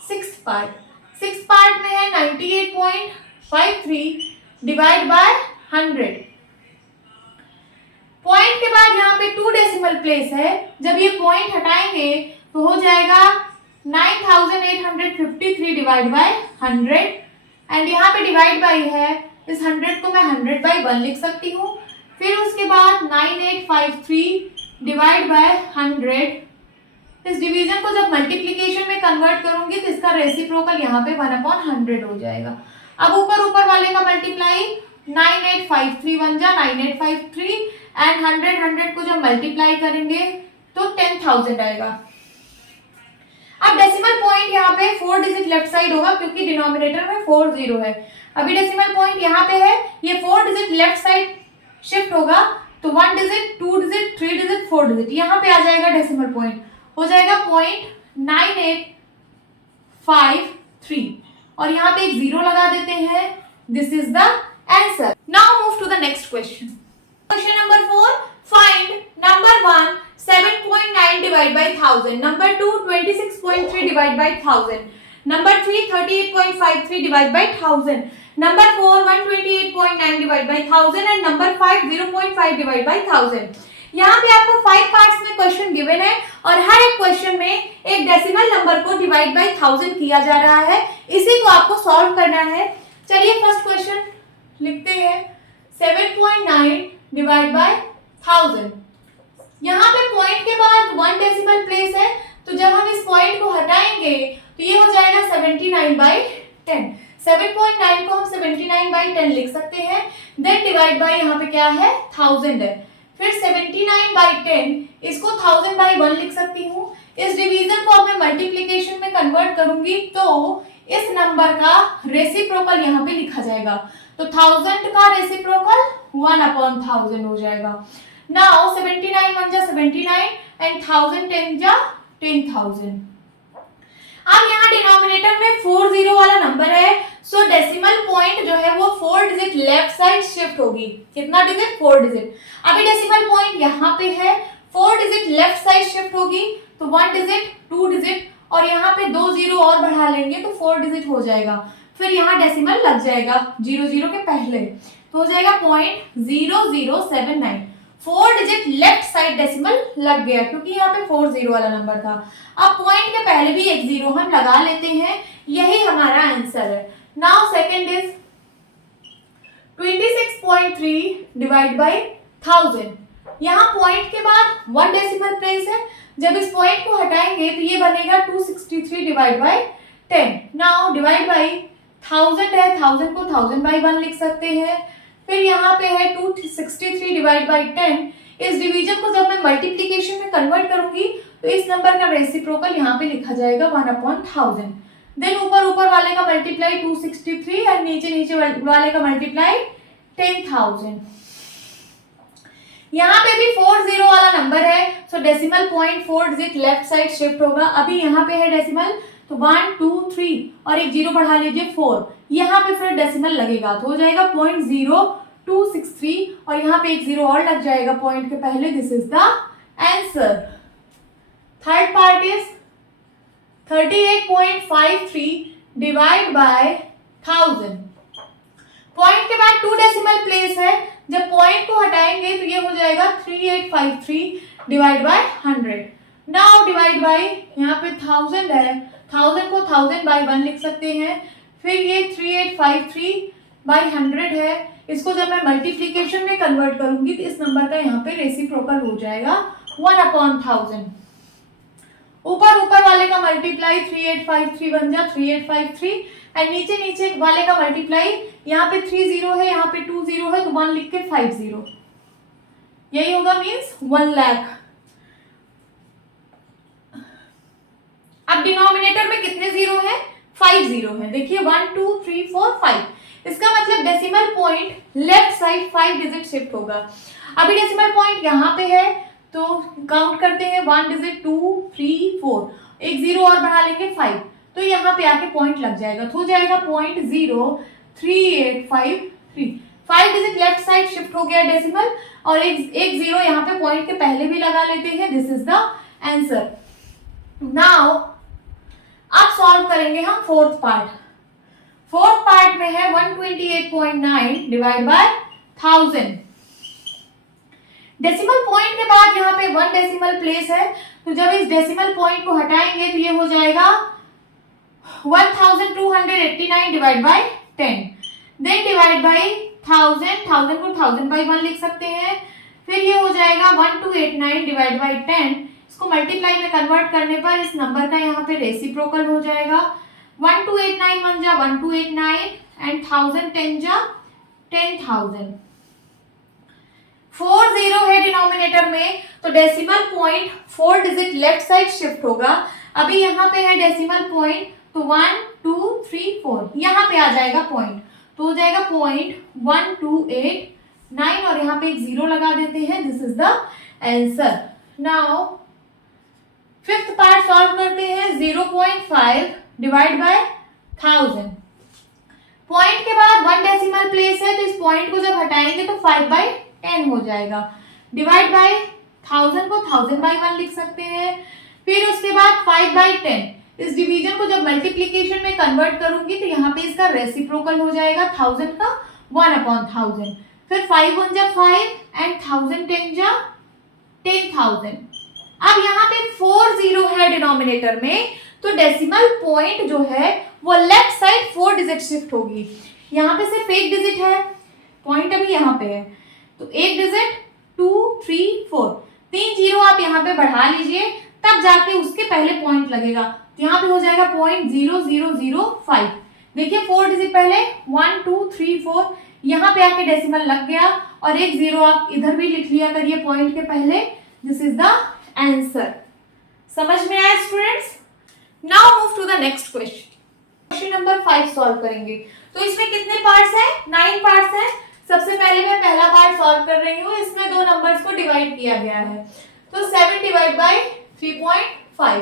सिक्स्थ पार्ट। सिक्स्थ पार्ट में है 98.53 डिवाइड बाय 100। पॉइंट के बाद यहाँ पे 2 डेसिमल प्लेस है, जब ये पॉइंट हटाएंगे तो हो जाएगा 9853 डिवाइड बाय 100 एंड यहाँ पे डिवाइड बाय है, इस 100 को मैं 100 बाय 1 लिख सकती हूँ। फिर उसके बाद 9853 डिवाइड बाय 100। इस डिवीजन को जब मल्टीप्लिकेशन में कन्वर्ट करूंगी तो इसका रेसिप्रोकल यहाँ पे 1/100 हो जाएगा। अब ऊपर वाले का मल्टीप्लाई 9853 1 जा 9853 एंड 100 को जब मल्टीप्लाई करेंगे तो 10,000 आएगा। अब डेसिमल पॉइंट यहाँ पे 4 डिजिट लेफ्ट साइड होगा क्योंकि डिनोमिनेटर में 4 जीरो है। अभी डेसिमल पॉइंट यहाँ पे है, ये 4 डिजिट लेफ्ट साइड शिफ्ट होगा, तो 1 डिजिट 2 डिजिट 3 डिजिट 4 डिजिट, यहाँ पे आ जाएगा डेसिमल पॉइंट, हो जाएगा 0.9853 और यहाँ पे एक जीरो लगा देते हैं। This is the answer. Now move to the next question. Question number 4, find number 1 7.9 divide by 1000, number 2 26.3 divide by 1000, number 3 38.53 divide by 1000, number 4 128.9 divide by 1000 and number 5 0.5 divide by 1000। यहाँ पे आपको 5 पार्ट्स में question given है और हर एक question में एक decimal number को डिवाइड बाय 1000 किया जा रहा है, इसी को आपको सॉल्व करना है। चलिए फर्स्ट क्वेश्चन लिखते हैं। 7.9 डिवाइड बाय 1000। यहाँ पे पॉइंट के बाद 1 डेसिमल प्लेस है, तो जब हम इस पॉइंट को हटाएंगे तो ये हो जाएगा 79 बाय 10। 7.9 को हम 79 बाय 10 लिख सकते हैं। देन डिवाइड बाय यहाँ पे क्या है 1000 है। फिर 79 बाय 10 इसको 1000 बाय 1 लिख सकती हूँ। इस डिवीजन को अब मैं मल्टीप्लिकेशन में कन्वर्ट करूंगी तो इस नंबर का रेसिप्रोकल यहाँ पे लिखा जाएगा, तो 1000 का रेसिप्रोकल 1/1000 हो जाएगा। नाउ 79 1 जा 79 एंड 1000 10 जा 10,000। अब यहाँ डिनोमिनेटर में 4 जीरो वाला नंबर है, सो डेसिमल पॉइंट जो है वो 4 डिजिट लेफ्ट साइड शिफ्ट होगी। कितना डिजिट? 4 डिजिट। अभी डेसिमल पॉइंट यहाँ पे है, 4 डिजिट लेफ्ट साइड शिफ्ट होगी, तो 1 डिजिट 2 डिजिट और यहाँ पे 2 जीरो और बढ़ा लेंगे तो 4 डिजिट हो जाएगा। फिर यहाँ डेसिमल लग जाएगा 00 के पहले, तो हो जाएगा 0.0079। 4 डिजिट लेफ्ट साइड डेसिमल लग गया क्योंकि यहाँ पे 4 जीरो वाला नंबर था। अब पॉइंट के पहले भी एक जीरो हम लगा लेते हैं, यही हमारा आंसर है। Now second is 26.3 divide by 1000। यहाँ पॉइंट के बाद 1 डेसिमल प्लेस है, जब इस पॉइंट को हटाएंगे तो ये बनेगा 263 divide by 10। Now divide by 1000 है, 1000 को 1000 बाय 1 लिख सकते हैं। फिर यहाँ पे है 263 डिवाइड बाय 10। इस डिवीजन को जब मैं मल्टीप्लिकेशन में कन्वर्ट करूंगी तो इस नंबर का रेसिप्रोकल यहाँ पे लिखा जाएगा 1/1000। देन ऊपर वाले का मल्टीप्लाई 263 और नीचे वाले का मल्टीप्लाई 10,000। यहाँ पे भी 4 जीरो वाला नंबर है, सो decimal point 4 digit left side shift होगा। अभी यहाँ पे है डेसिमल, तो 1 2 3 और एक जीरो बढ़ा लीजिए 4, यहाँ पे फिर डेसिमल लगेगा तो हो जाएगा 0.0 263 और यहाँ पे एक जीरो और लग जाएगा पॉइंट के पहले। This is the answer. Third part is 38.53 divide by 1000। Point के बाद 2 डेसिमल प्लेस है, जब पॉइंट को हटाएंगे तो ये हो जाएगा 3853 divide by 100। Now divide by, यहाँ पे 1000 है, 1000 को 1000 बाय 1 लिख सकते हैं। फिर ये 3853 बाय 100 है, इसको जब मैं मल्टीप्लीकेशन में कन्वर्ट करूंगी तो इस नंबर का यहाँ पे रेसिप्रोकल हो जाएगा 1/1000। ऊपर ऊपर वाले का मल्टीप्लाई 3853 बन जा 3853 एंड नीचे नीचे वाले का मल्टीप्लाई, यहाँ पे 30 है, यहाँ पे 20 है, तो 1 लिख के 50, यही होगा, मीन्स 1 लाख। अब डिनोमिनेटर में कितने जीरो है? 5 जीरो है। देखिए 1 2 3 4 5, इसका मतलब decimal point left side 5 digit shift होगा। अभी डेसिमल पॉइंट यहाँ पे है तो काउंट करते हैं 1 डिजिट 2 3 4, एक जीरो और बढ़ा लेंगे 5, तो यहाँ पे आके पॉइंट लग जाएगा, तो हो जाएगा 0.03853। 5 डिजिट लेफ्ट साइड शिफ्ट हो गया डेसिमल, और एक जीरो यहाँ पे पॉइंट के पहले भी लगा लेते हैं। This is the answer. Now अब सॉल्व करेंगे हम फोर्थ पार्ट। फोर्थ पार्ट में है 128.9 डिवाइड बाय 1000। डेसिमल पॉइंट के बाद यहाँ पे 1 डेसिमल प्लेस है, तो जब इस डेसिमल पॉइंट को हटाएंगे तो ये हो जाएगा 1289 divide by 10। Then divide by 1000, 1000 को 1000 बाय 1 लिख सकते हैं। फिर ये हो जाएगा 1289 डिवाइड बाय 10। इसको मल्टीप्लाई में कन्वर्ट करने पर इस नंबर का यहाँ पे रेसिप्रोकल हो जाएगा। 1289 1 जा 1289 एंड 1000 10 जा 10,000। 4 जीरो है डिनोमिनेटर में, तो decimal point 4 digit left side shift होगा। अभी यहाँ पे है डेसिमल पॉइंट, तो 1 2 3 4 यहाँ पे आ जाएगा पॉइंट, तो हो जाएगा 0.1289 और यहाँ पे एक जीरो लगा देते हैं। This is the answer. Now fifth part solve करते हैं। 0.5 डिवाइड बाय 1000। पॉइंट के बाद 1 डेसिमल प्लेस है, तो इस पॉइंट को जब हटाएंगे तो 5/10 हो जाएगा। डिवाइड बाय 1000 को 1000 बाय 1 लिख सकते हैं। फिर उसके बाद 5/10, इस डिवीजन को जब मल्टीप्लीकेशन में कन्वर्ट करूंगी तो यहाँ पे इसका रेसिप्रोकल हो जाएगा 1000 का 1/1000। फिर 5 1 जा 5 एंड 1000 10 जा 10,000। अब यहाँ पे 4 जीरो है डिनोमिनेटर में, तो डेसिमल पॉइंट जो है वो लेफ्ट साइड 4 डिजिट शिफ्ट होगी। यहाँ पे सिर्फ एक डिजिट है, पॉइंट अभी यहाँ पे है, तो एक डिजिट 2 3 4, 3 जीरो आप यहाँ पे बढ़ा लीजिए, तब जाके उसके पहले पॉइंट लगेगा, तो यहाँ पे हो जाएगा 0.0005। देखिए 4 डिजिट पहले 1 2 3 4, यहाँ पे आके डेसिमल लग गया, और एक जीरो आप इधर भी लिख लिया करिए पॉइंट के पहले। This is the answer. समझ में आया students? Now move to the next question. Question number 5 solve करेंगे। तो इसमें कितने पार्ट्स हैं? 9 पार्ट्स हैं। सबसे पहले मैं पहला पार्ट सॉल्व कर रही हूँ। इसमें दो नंबर्स को डिवाइड किया गया है, तो 7 डिवाइड बाय 3.5।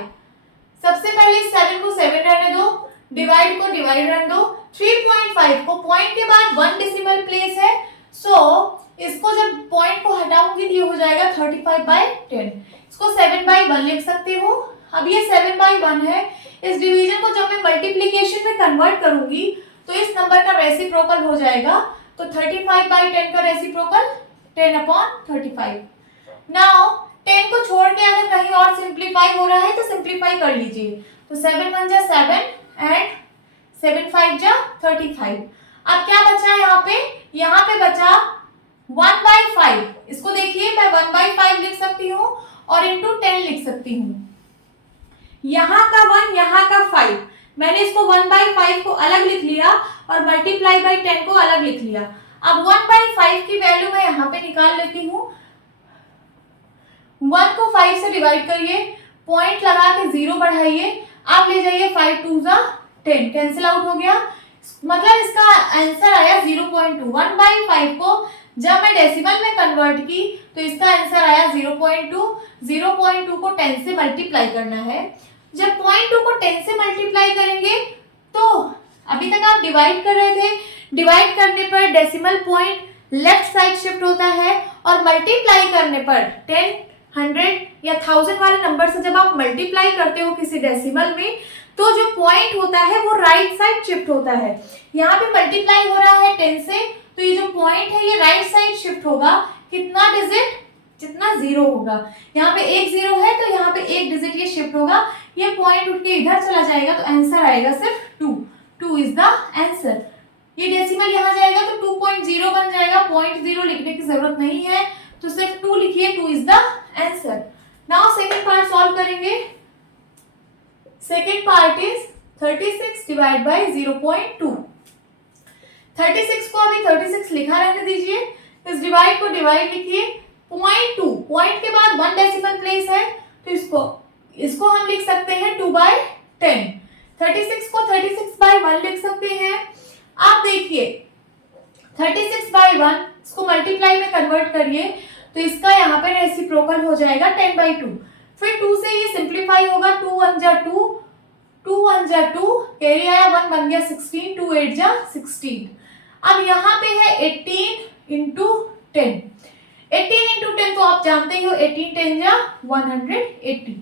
सबसे पहले 7 को 7 रहने दो, डिवाइड को डिवाइड रहने दो। 3.5 को पॉइंट के बाद 1 डेसिमल प्लेस है, सो इसको जब पॉइंट को हटाऊंगी तो ये हो जाएगा 35/10। इसको 7/1 लिख सकती हूँ। अब ये 7/1 है, इस डिवीजन को जब मैं मल्टीप्लीकेशन में कन्वर्ट करूंगी तो इस नंबर का रेसिप्रोकल हो जाएगा, तो 35/10 का रेसिप्रोकल 10/35। नाउ 10 को छोड़ के अगर कहीं और सिंप्लीफाई हो रहा है तो सिंप्लीफाई कर लीजिए, तो 7 1 जा 7 एंड 7 5 जा 35। अब क्या बचा यहाँ पे? यहाँ पे बचा 1/5। इसको देखिए मैं 1/5 लिख सकती हूँ और इंटू 10 लिख सकती हूँ। यहाँ का 1 यहाँ का 5, मैंने इसको 1/5 को अलग लिख लिया और मल्टीप्लाई बाय 10 को अलग लिख लिया। अब 1/5 की वैल्यू मैं यहाँ पे निकाल लेती हूँ। 1 को 5 से डिवाइड करिए, पॉइंट लगा के 0 बढ़ाइए, आप ले जाइए 5 2 जा 10, कैंसिल आउट हो गया। मतलब इसका आंसर आया 0.2। 1/5 को जब मैं डेसिमल में कन्वर्ट की तो इसका आंसर आया 0.2। 0.2 को 10 से मल्टीप्लाई करना है। जब 0.2 को 10 से मल्टीप्लाई करेंगे तो अभी तक आप डिवाइड कर रहे थे, डिवाइड करने पर decimal point left side shift होता है, और मल्टीप्लाई करने पर 10, 100 या 1000 वाले नंबर से जब आप मल्टीप्लाई करते हो किसी डेसिमल में, तो जो पॉइंट होता है वो राइट साइड शिफ्ट होता है। यहाँ पे मल्टीप्लाई हो रहा है 10 से, तो ये जो पॉइंट है ये राइट साइड शिफ्ट होगा। कितना डिजिट? जितना 0 होगा। यहाँ पे एक 0 है तो यहाँ पे एक डिजिट ये शिफ्ट होगा, ये पॉइंट उठ के इधर चला जाएगा, तो आंसर आएगा सिर्फ 2। 2 इज द आंसर। ये डेसिमल यहाँ जाएगा तो 2.0 बन जाएगा, 0.0 लिखने की जरूरत नहीं है, तो सिर्फ 2 लिखिए, 2 is the answer. Now second part solve करेंगे। Second part is 36 divide by 0.2। 36 को अभी 36 लिखा रहने दीजिए, इस डिवाइड को डिवाइड लिखिए। 0.2 पॉइंट के बाद 1 डेसिमल प्लेस है, तो इसको हम लिख सकते हैं 2/10। 36 को 36/1 लिख सकते हैं। आप देखिए 36/1 इसको मल्टीप्लाई में कन्वर्ट करिए, तो इसका यहाँ पे रेसिप्रोकल हो जाएगा 10/2। फिर 2 से ये सिंप्लीफाई होगा, 2 1 जा 2, 2 1 जा 2, कैरी आया 1 बन गया 16, 2 8 जा 16। अब यहाँ पे है 18 इंटू 10। 18 इंटू 10 तो आप जानते ही हो, 18 10 जा 180।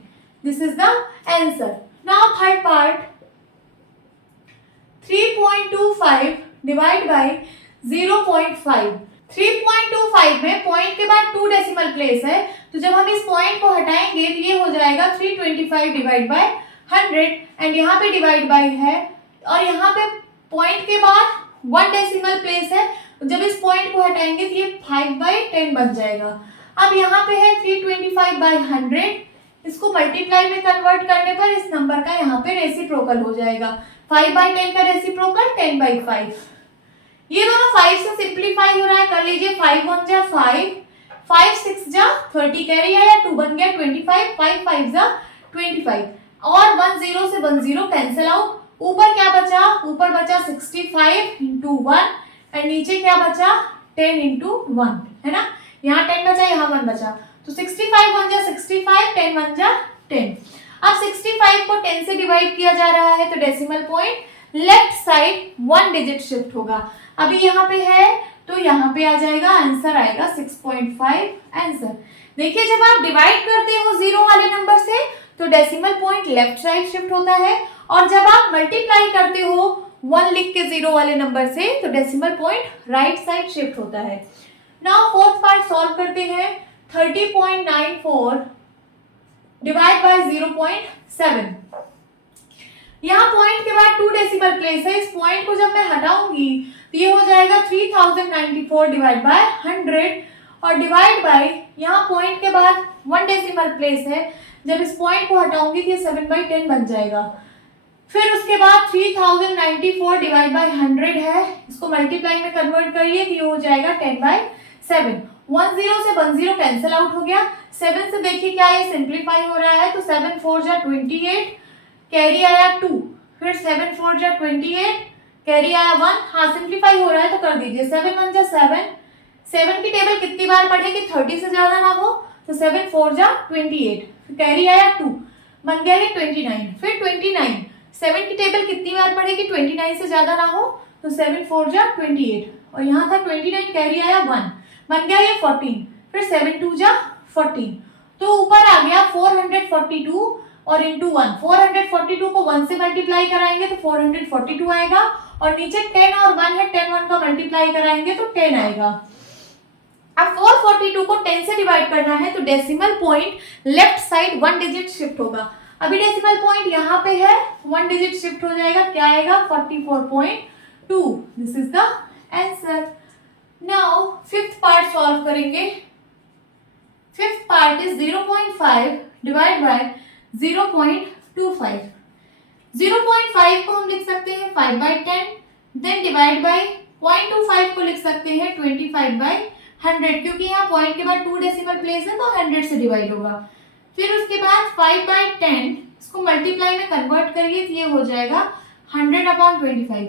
This is the answer. Now third part 3.25 divide by 0.5। 3.25 में पॉइंट के बाद 2 डेसिमल प्लेस है, तो जब हम इस पॉइंट को हटाएंगे तो ये हो जाएगा 325 डिवाइड बाय 100, एंड यहाँ पे डिवाइड बाय है, और यहाँ पे पॉइंट के बाद 1 डेसिमल प्लेस है, जब इस पॉइंट को हटाएंगे तो ये 5/10 बन जाएगा। अब यहाँ पे है 325/100, इसको मल्टीप्लाई में कन्वर्ट करने पर इस नंबर का यहाँ पे रेसिप्रोकल हो जाएगा। 5/10 का रेसिप्रोकल 10/5। ये दोनों 5 से सिंप्लीफाई हो रहा है, कर लीजिए। 5 1 जा 5, 5 6 जा 30, कैरी आया 2 बन गया 25, 5 5 जा 25, और 1 0 से 1 0 कैंसिल आउट। ऊपर क्या बचा? ऊपर बचा 65 इंटू 1, एंड नीचे क्या बचा? 10 इंटू 1, है ना। यहाँ 10 बचा, यहाँ 1 बचा, तो 65 1 जा 65, 10 1 जा 10। अब 65 को 10 से डिवाइड किया जा रहा है, तो decimal point left side 1 digit shift होगा। अभी यहाँ पे है तो यहाँ पे आ जाएगा, आंसर आएगा 6.5 आंसर। देखिए जब आप डिवाइड करते हो 0 वाले नंबर से तो decimal point left side shift होता है, और जब आप मल्टीप्लाई करते हो 1 लिख के 0 वाले नंबर से तो decimal point right side shift होता है। नाउ फोर्थ पार्ट सॉल्व करते हैं। 30.94 डिवाइड बाय 0.7। यहाँ पॉइंट के बाद 2 डेसिमल प्लेस है, इस पॉइंट को जब मैं हटाऊंगी तो ये हो जाएगा 3094 डिवाइड बाय 100, और डिवाइड बाय यहाँ पॉइंट के बाद 1 डेसिमल प्लेस है, जब इस पॉइंट को हटाऊंगी तो ये 7/10 बन जाएगा। फिर उसके बाद 3094 डिवाइड बाय 100 है, इसको मल्टीप्लाई में कन्वर्ट करिए तो ये हो जाएगा 10/7। 1 0 से 1 0 कैंसिल आउट हो गया। 7 से देखिए क्या ये सिंप्लीफाई हो रहा है, तो 7 4 जा 28, कैरी आया 2, फिर 7 4 जा 28, कैरी आया 1। हाँ सिंप्लीफाई हो रहा है तो कर दीजिए। 7 1 जा 7, 7 की टेबल कितनी बार पढ़ेगी? 30 से ज्यादा ना हो, तो 7 4 जा 28, कैरी आया 2, बन गया ये 29। फिर 29, 7 की टेबल कितनी बार पढ़ेगी? 29 से ज्यादा ना हो, तो 7 4 जा 28, और यहाँ था 29, कैरी आया 1, बन गया ये 14। फिर 7 2 जा 14, तो ऊपर आ गया 442 और इंटू 1। 442 को 1 से मल्टीप्लाई कराएंगे तो 442 आएगा, और नीचे 10 और 1 है, 10 1 का मल्टीप्लाई कराएंगे तो 10 आएगा। अब 442 को 10 से डिवाइड करना है, तो decimal point left side 1 digit shift होगा। अभी डेसिमल पॉइंट यहाँ पे है, 1 डिजिट शिफ्ट हो जाएगा, क्या आएगा? 44.2। This is the answer. Now fifth part solve करेंगे। Fifth part is 0.5 divide by 0.25। 0.5 को हम लिख सकते हैं 5/10, देन डिवाइड बाय 0.25 को लिख सकते हैं 25/100, क्योंकि यहाँ पॉइंट के बाद 2 डेसिमल प्लेस है तो 100 से डिवाइड होगा। फिर उसके बाद 5/10 इसको मल्टीप्लाई में कन्वर्ट करिए तो ये हो जाएगा 100/25।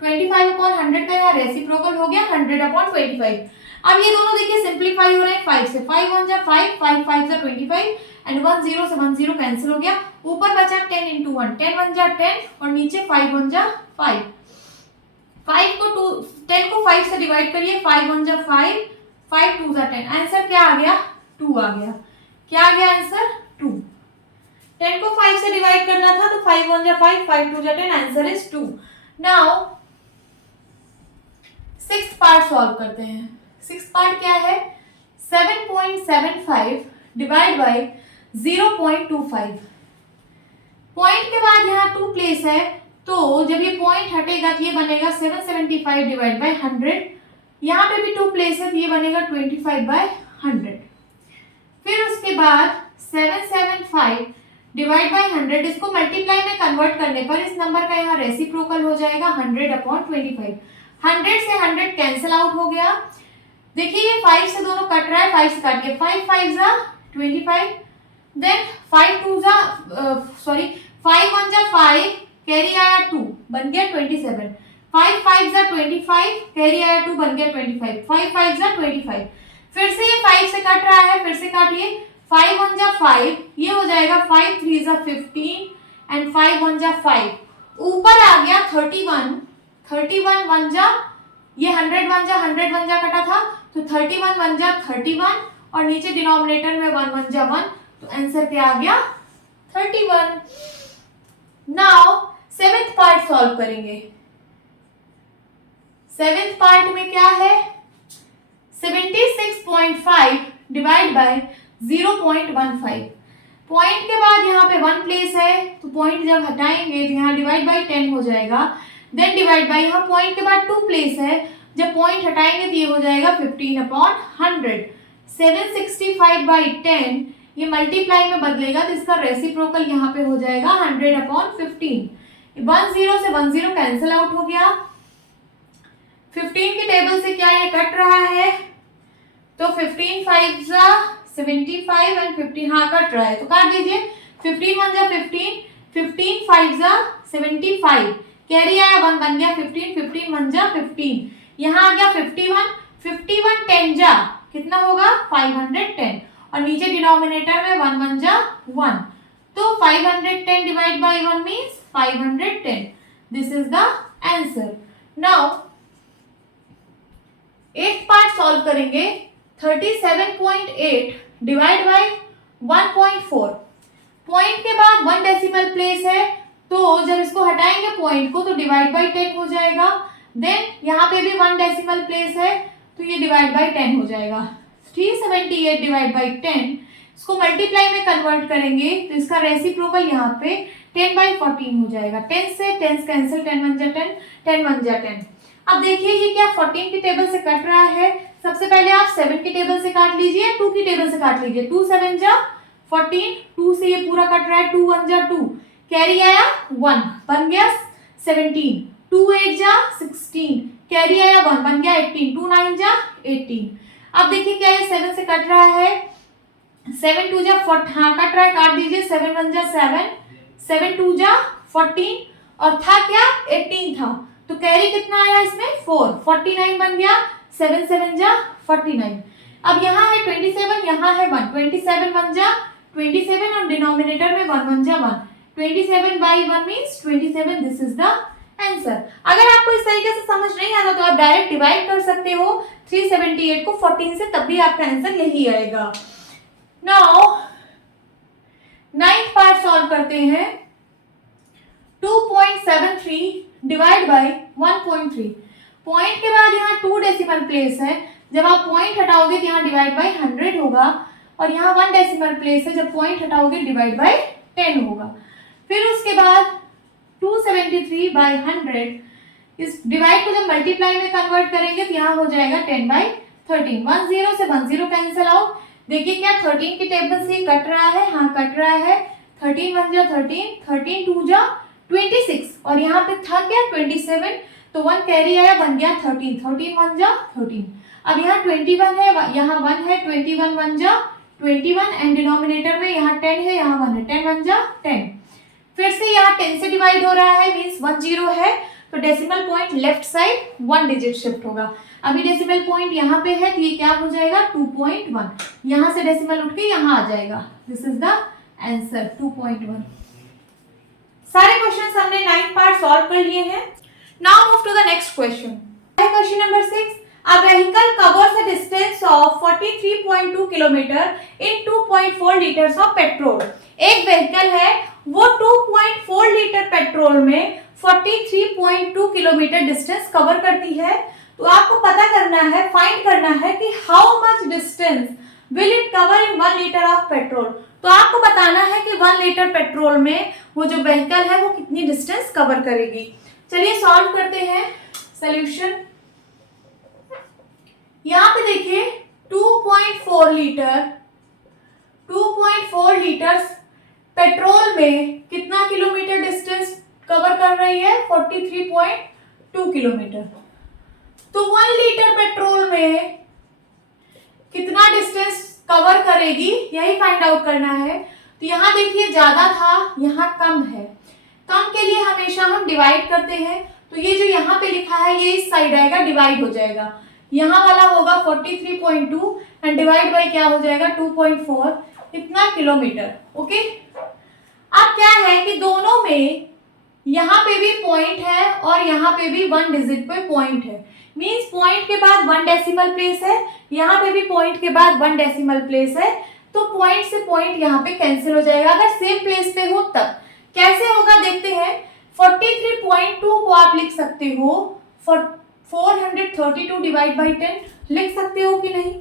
25/100 का यहाँ रेसिप्रोकल हो गया 100/25। अब ये दोनों देखिए सिंप्लीफाई हो रहे हैं 5 से। 5 1 जा 5, 5 5 जा 25, एंड 1 0 से 1 0 कैंसिल हो गया। ऊपर बचा 10 इंटू 1, 10 1 जा 10, और नीचे 5 1 जा 5, 10 को 5 से डिवाइड करिए, 5 1 जा 5, 5 2 जा 10, आंसर क्या आ गया? 2 आ गया। क्या आ गया आंसर? 2। 10 को 5 से डिवाइड करना था तो 5 1 जा 5, 5 2 जा 10, answer is 2। Now 6th part solve करते हैं। 6th पार्ट क्या है? 7.75 डिवाइड बाय 0.25। पॉइंट के बाद यहाँ 2 प्लेस है, तो जब ये पॉइंट हटेगा तो ये बनेगा 775 डिवाइड बाय 100। यहाँ पे भी 2 प्लेस है तो ये बनेगा 25 बाय 100। फिर उसके बाद 775 डिवाइड बाय 100, इसको मल्टीप्लाई में कन्वर्ट करने पर इस नंबर का यहाँ रेसिप्रोकल हो जाएगा 100/25। 100 से 100 कैंसिल आउट हो गया। देखिए ये 5 से दोनों कट रहा है, 5 से काटिए, 5 5 जा 25, देन 5 1 जा 5, कैरी आया 2, बन गया 27, 5 5 जा 25, कैरी आया 2, बन गया 25, 5 5 जा 25। फिर से ये 5 से कट रहा है, फिर से काटिए, 5 1 जा 5, ये हो जाएगा 5 3 जा 15 एंड 5 1 जा 5, ऊपर आ गया 31, 31 1 जा, ये 100 1 जा कटा था तो 31 1 जा 31 और नीचे डिनोमिनेटर में 1 1 जा 1, तो आंसर क्या आ गया? 31। नाउ 7th पार्ट सॉल्व करेंगे। 7th पार्ट में क्या है? 76.5 डिवाइड बाय 0.15। पॉइंट के बाद यहाँ पे 1 प्लेस है, तो पॉइंट जब हटाएंगे तो यहाँ डिवाइड बाय 10 हो जाएगा। देन डिवाइड बाय, यहाँ पॉइंट के बाद 2 प्लेस है, जब पॉइंट हटाएंगे तो ये हो जाएगा 15/100। 765 बाई 10 ये मल्टीप्लाई में बदलेगा तो इसका रेसिप्रोकल यहाँ पे हो जाएगा 100/15। 10 से 10 कैंसिल आउट हो गया। 15 के टेबल से क्या ये कट रहा है, तो 15 5 जा 75 एंड 15, हाँ कट रहा है तो काट दीजिए। 15 1 जा 15, 15 5 जा 75, कैरी आया 1, बन गया 15, 15 1 जा 15, यहाँ आ गया 51, 51 10 जा कितना होगा 510 और नीचे डिनोमिनेटर में 1 1 जा 1, तो 510 divide by 1 means 510। This is the answer. Now 8th part solve करेंगे। 37.8 डिवाइड बाय 1.4। पॉइंट के बाद 1 डेसिमल प्लेस है, तो जब इसको हटाएंगे पॉइंट को तो डिवाइड बाय 10 हो जाएगा। देन यहाँ पे भी 1 डेसिमल प्लेस है, तो ये डिवाइड बाय 10 हो जाएगा। 378 डिवाइड बाय 10, इसको मल्टीप्लाई में कन्वर्ट करेंगे तो इसका रेसिप्रोकल यहाँ पे 10/14 हो जाएगा। 10 से 10 कैंसिल, 10 1 जा 10, 10 1 जा 10। अब देखिए ये क्या 14 की टेबल से कट रहा है। सबसे पहले आप 7 की टेबल से काट लीजिए, 2 की टेबल से काट लीजिए। 2 7 जा 14, 2 से ये पूरा कट रहा है, 2 1 जा 2, कैरी आया 1, बन गया 17, 2 8 जा 16, कैरी आया 1, बन गया 18, 2 9 जा 18। अब देखिए क्या है 7 से कट रहा है, 7 2 जा 40, हाँ कट रहा है, काट दीजिए। 7 1 जा 7, 7 2 जा 14 और था क्या 18 था, तो कैरी कितना आया इसमें 4, 49 बन गया। 7 7 जा 49। अब यहाँ है 27, यहाँ है 1, 27 1 जा 27 और डिनोमिनेटर में 1 1 जा 1, 27 by 1 means 27। This is the answer. अगर आपको इस तरीके से समझ नहीं आता तो आप डायरेक्ट डिवाइड कर सकते हो 378 को 14 से, तब भी आपका आंसर यही आएगा। नाउ 9th पार्ट सॉल्व करते हैं। 2.73 डिवाइड बाय 1.3। पॉइंट के बाद यहाँ 2 डेसिमल प्लेस है, जब आप पॉइंट हटाओगे तो यहाँ डिवाइड बाय 100 होगा और यहाँ 1 डेसिमल प्लेस है, जब पॉइंट हटाओगे डिवाइड बाय 10 होगा। फिर उसके बाद 273 बाय 100, इस डिवाइड को जब मल्टीप्लाई में कन्वर्ट करेंगे तो यहाँ हो जाएगा 10/13। 10 से 10 कैंसिल आउट। देखिए क्या 13 की टेबल से कट रहा है, हाँ कट रहा है। 13 1 जा 13, 13 2 जा 26 और यहाँ पे था क्या 27, तो 1 कैरी आया, बन गया 13, 13 1 जा 13। अब यहाँ 21 है, यहाँ 1 है, 21 1 जा 21 एंड डिनोमिनेटर में यहाँ 10 है, यहाँ 1 है, 10 1 जा 10। फिर से यहाँ 10 से डिवाइड हो रहा है मींस 1 0 है, तो decimal point left side 1 digit shift होगा। अभी डेसिमल पॉइंट यहाँ पे है तो ये क्या हो जाएगा 2.1, यहाँ से डेसिमल उठ के यहाँ आ जाएगा। This is the answer 2.1। सारे क्वेश्चंस हमने 9th पार्ट सॉल्व कर लिए हैं। Now move to the next question. Question number 6. A vehicle covers a distance of 43.2 kilometre in 2.4 liters of petrol. एक व्हीकल है वो 2.4 लीटर पेट्रोल में 43.2 किलोमीटर डिस्टेंस कवर करती है। तो आपको पता करना है, फाइंड करना है कि how much distance will it cover in 1 litre of petrol. तो आपको बताना है कि 1 लीटर पेट्रोल में वो जो व्हीकल है वो कितनी डिस्टेंस कवर करेगी। चलिए सॉल्व करते हैं सॉल्यूशन। यहाँ पे देखिए 2.4 लीटर पेट्रोल में कितना किलोमीटर डिस्टेंस कवर कर रही है, 43.2 किलोमीटर। तो 1 लीटर पेट्रोल में कितना डिस्टेंस कवर करेगी यही फाइंड आउट करना है। तो यहाँ देखिए ज्यादा था, यहाँ कम है। कम के लिए हमेशा हम डिवाइड करते हैं। तो ये जो यहाँ पे लिखा है ये इस साइड आएगा, डिवाइड हो जाएगा। यहाँ वाला होगा 43.2 एंड डिवाइड बाई क्या हो जाएगा 2.4, इतना किलोमीटर। ओके, अब क्या है कि दोनों में यहाँ पे भी पॉइंट है और यहाँ पे भी 1 डिजिट पे पॉइंट है। मींस पॉइंट के बाद 1 डेसिमल प्लेस है, यहाँ पे भी पॉइंट के बाद 1 डेसिमल प्लेस है। तो पॉइंट से पॉइंट यहाँ पे कैंसिल हो जाएगा अगर सेम प्लेस पे हो तब। कैसे होगा देखते हैं। 43.2 को आप लिख सकते हो 432 डिवाइड बाई 10, लिख सकते हो कि नहीं,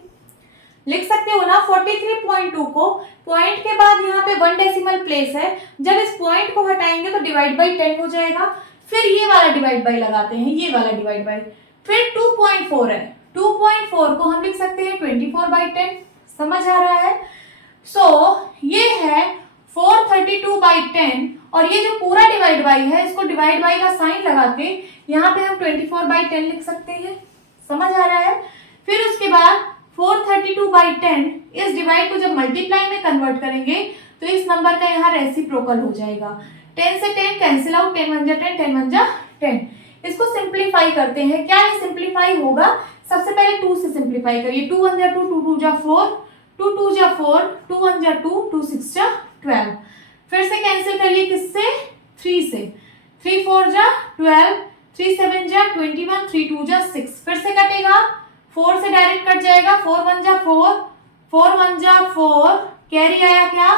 लिख सकते हो ना। 43.2 को पॉइंट के बाद यहाँ पे 1 डेसिमल प्लेस है, जब इस पॉइंट को हटाएंगे तो डिवाइड बाई 10 हो जाएगा। फिर ये वाला डिवाइड बाई लगाते हैं, ये वाला डिवाइड बाई, फिर 2.4 है, 2.4 को हम लिख सकते हैं 24 बाई 10। समझ आ रहा है। ये है 432 बाई 10 और ये जो पूरा डिवाइड बाई है इसको डिवाइड बाई का साइन लगा के यहाँ पे हम 24 बाई 10 लिख सकते हैं। समझ आ रहा है। फिर उसके बाद 432 बाई 10 इस डिवाइड को जब मल्टीप्लाई में कन्वर्ट करेंगे तो इस नंबर का यहाँ रेसिप्रोकल हो जाएगा। 10 से 10 कैंसिल आउट, 10 1 जा 10, 10 1 जा 10। इसको सिंप्लीफाई करते हैं। क्या ये सिंप्लीफाई होगा? सबसे पहले 2 से सिंप्लीफाई करिए। 2 1 जा 2, 2 2 जा 4, 2 2 जा 4, 2 1 जा 2, 2 6 जा 12। फिर से कैंसिल करिए किससे? 3 से। 3 4 जा 12, 3 7 जा 21, 3 2 जा 6। फिर से कटेगा, 4 से डायरेक्ट कट जाएगा। 4 1 जा 4, 4 1 जा 4, कैरी आया क्या?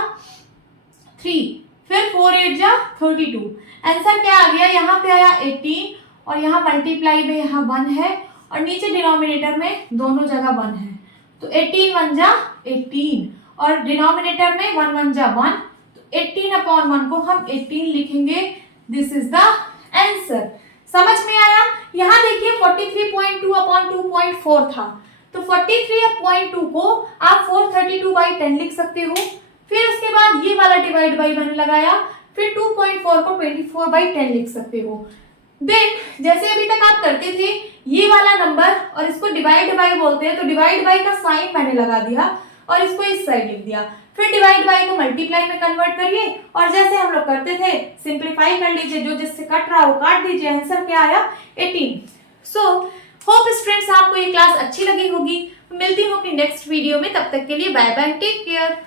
3। फिर 4 8 जा 32। आंसर क्या आ गया? यहाँ पे आया 18 और यहाँ मल्टीप्लाई में यहाँ 1 है और नीचे डिनोमिनेटर में दोनों जगह 1 है। तो 18 1 जा 18 और डिनोमिनेटर में 1 1 जा 1। तो 18 अपॉन 1 को हम 18 लिखेंगे। This is the answer. समझ में आया? यहाँ देखिए 43.2 अपॉन 2.4 था, तो 43.2 को आप 432 बाई 10 लिख सकते हो। फिर उसके बाद ये वाला डिवाइड बाई मैंने लगाया, फिर 2.4 को 24 बाई 10 लिख सकते हो। देन जैसे अभी तक आप करते थे ये वाला नंबर और इसको डिवाइड बाई बोलते हैं, तो डिवाइड बाई का साइन मैंने लगा दिया और इसको इस साइड लिख दिया। फिर डिवाइड बाई को मल्टीप्लाई में कन्वर्ट करिए और जैसे हम लोग करते थे सिंप्लीफाई कर लीजिए, जो जिससे कट रहा हो काट दीजिए। आंसर क्या आया? 18। होप स्टूडेंट्स आपको ये क्लास अच्छी लगी होगी। मिलती हूँ अपनी नेक्स्ट वीडियो में, तब तक के लिए बाय बाय, टेक केयर।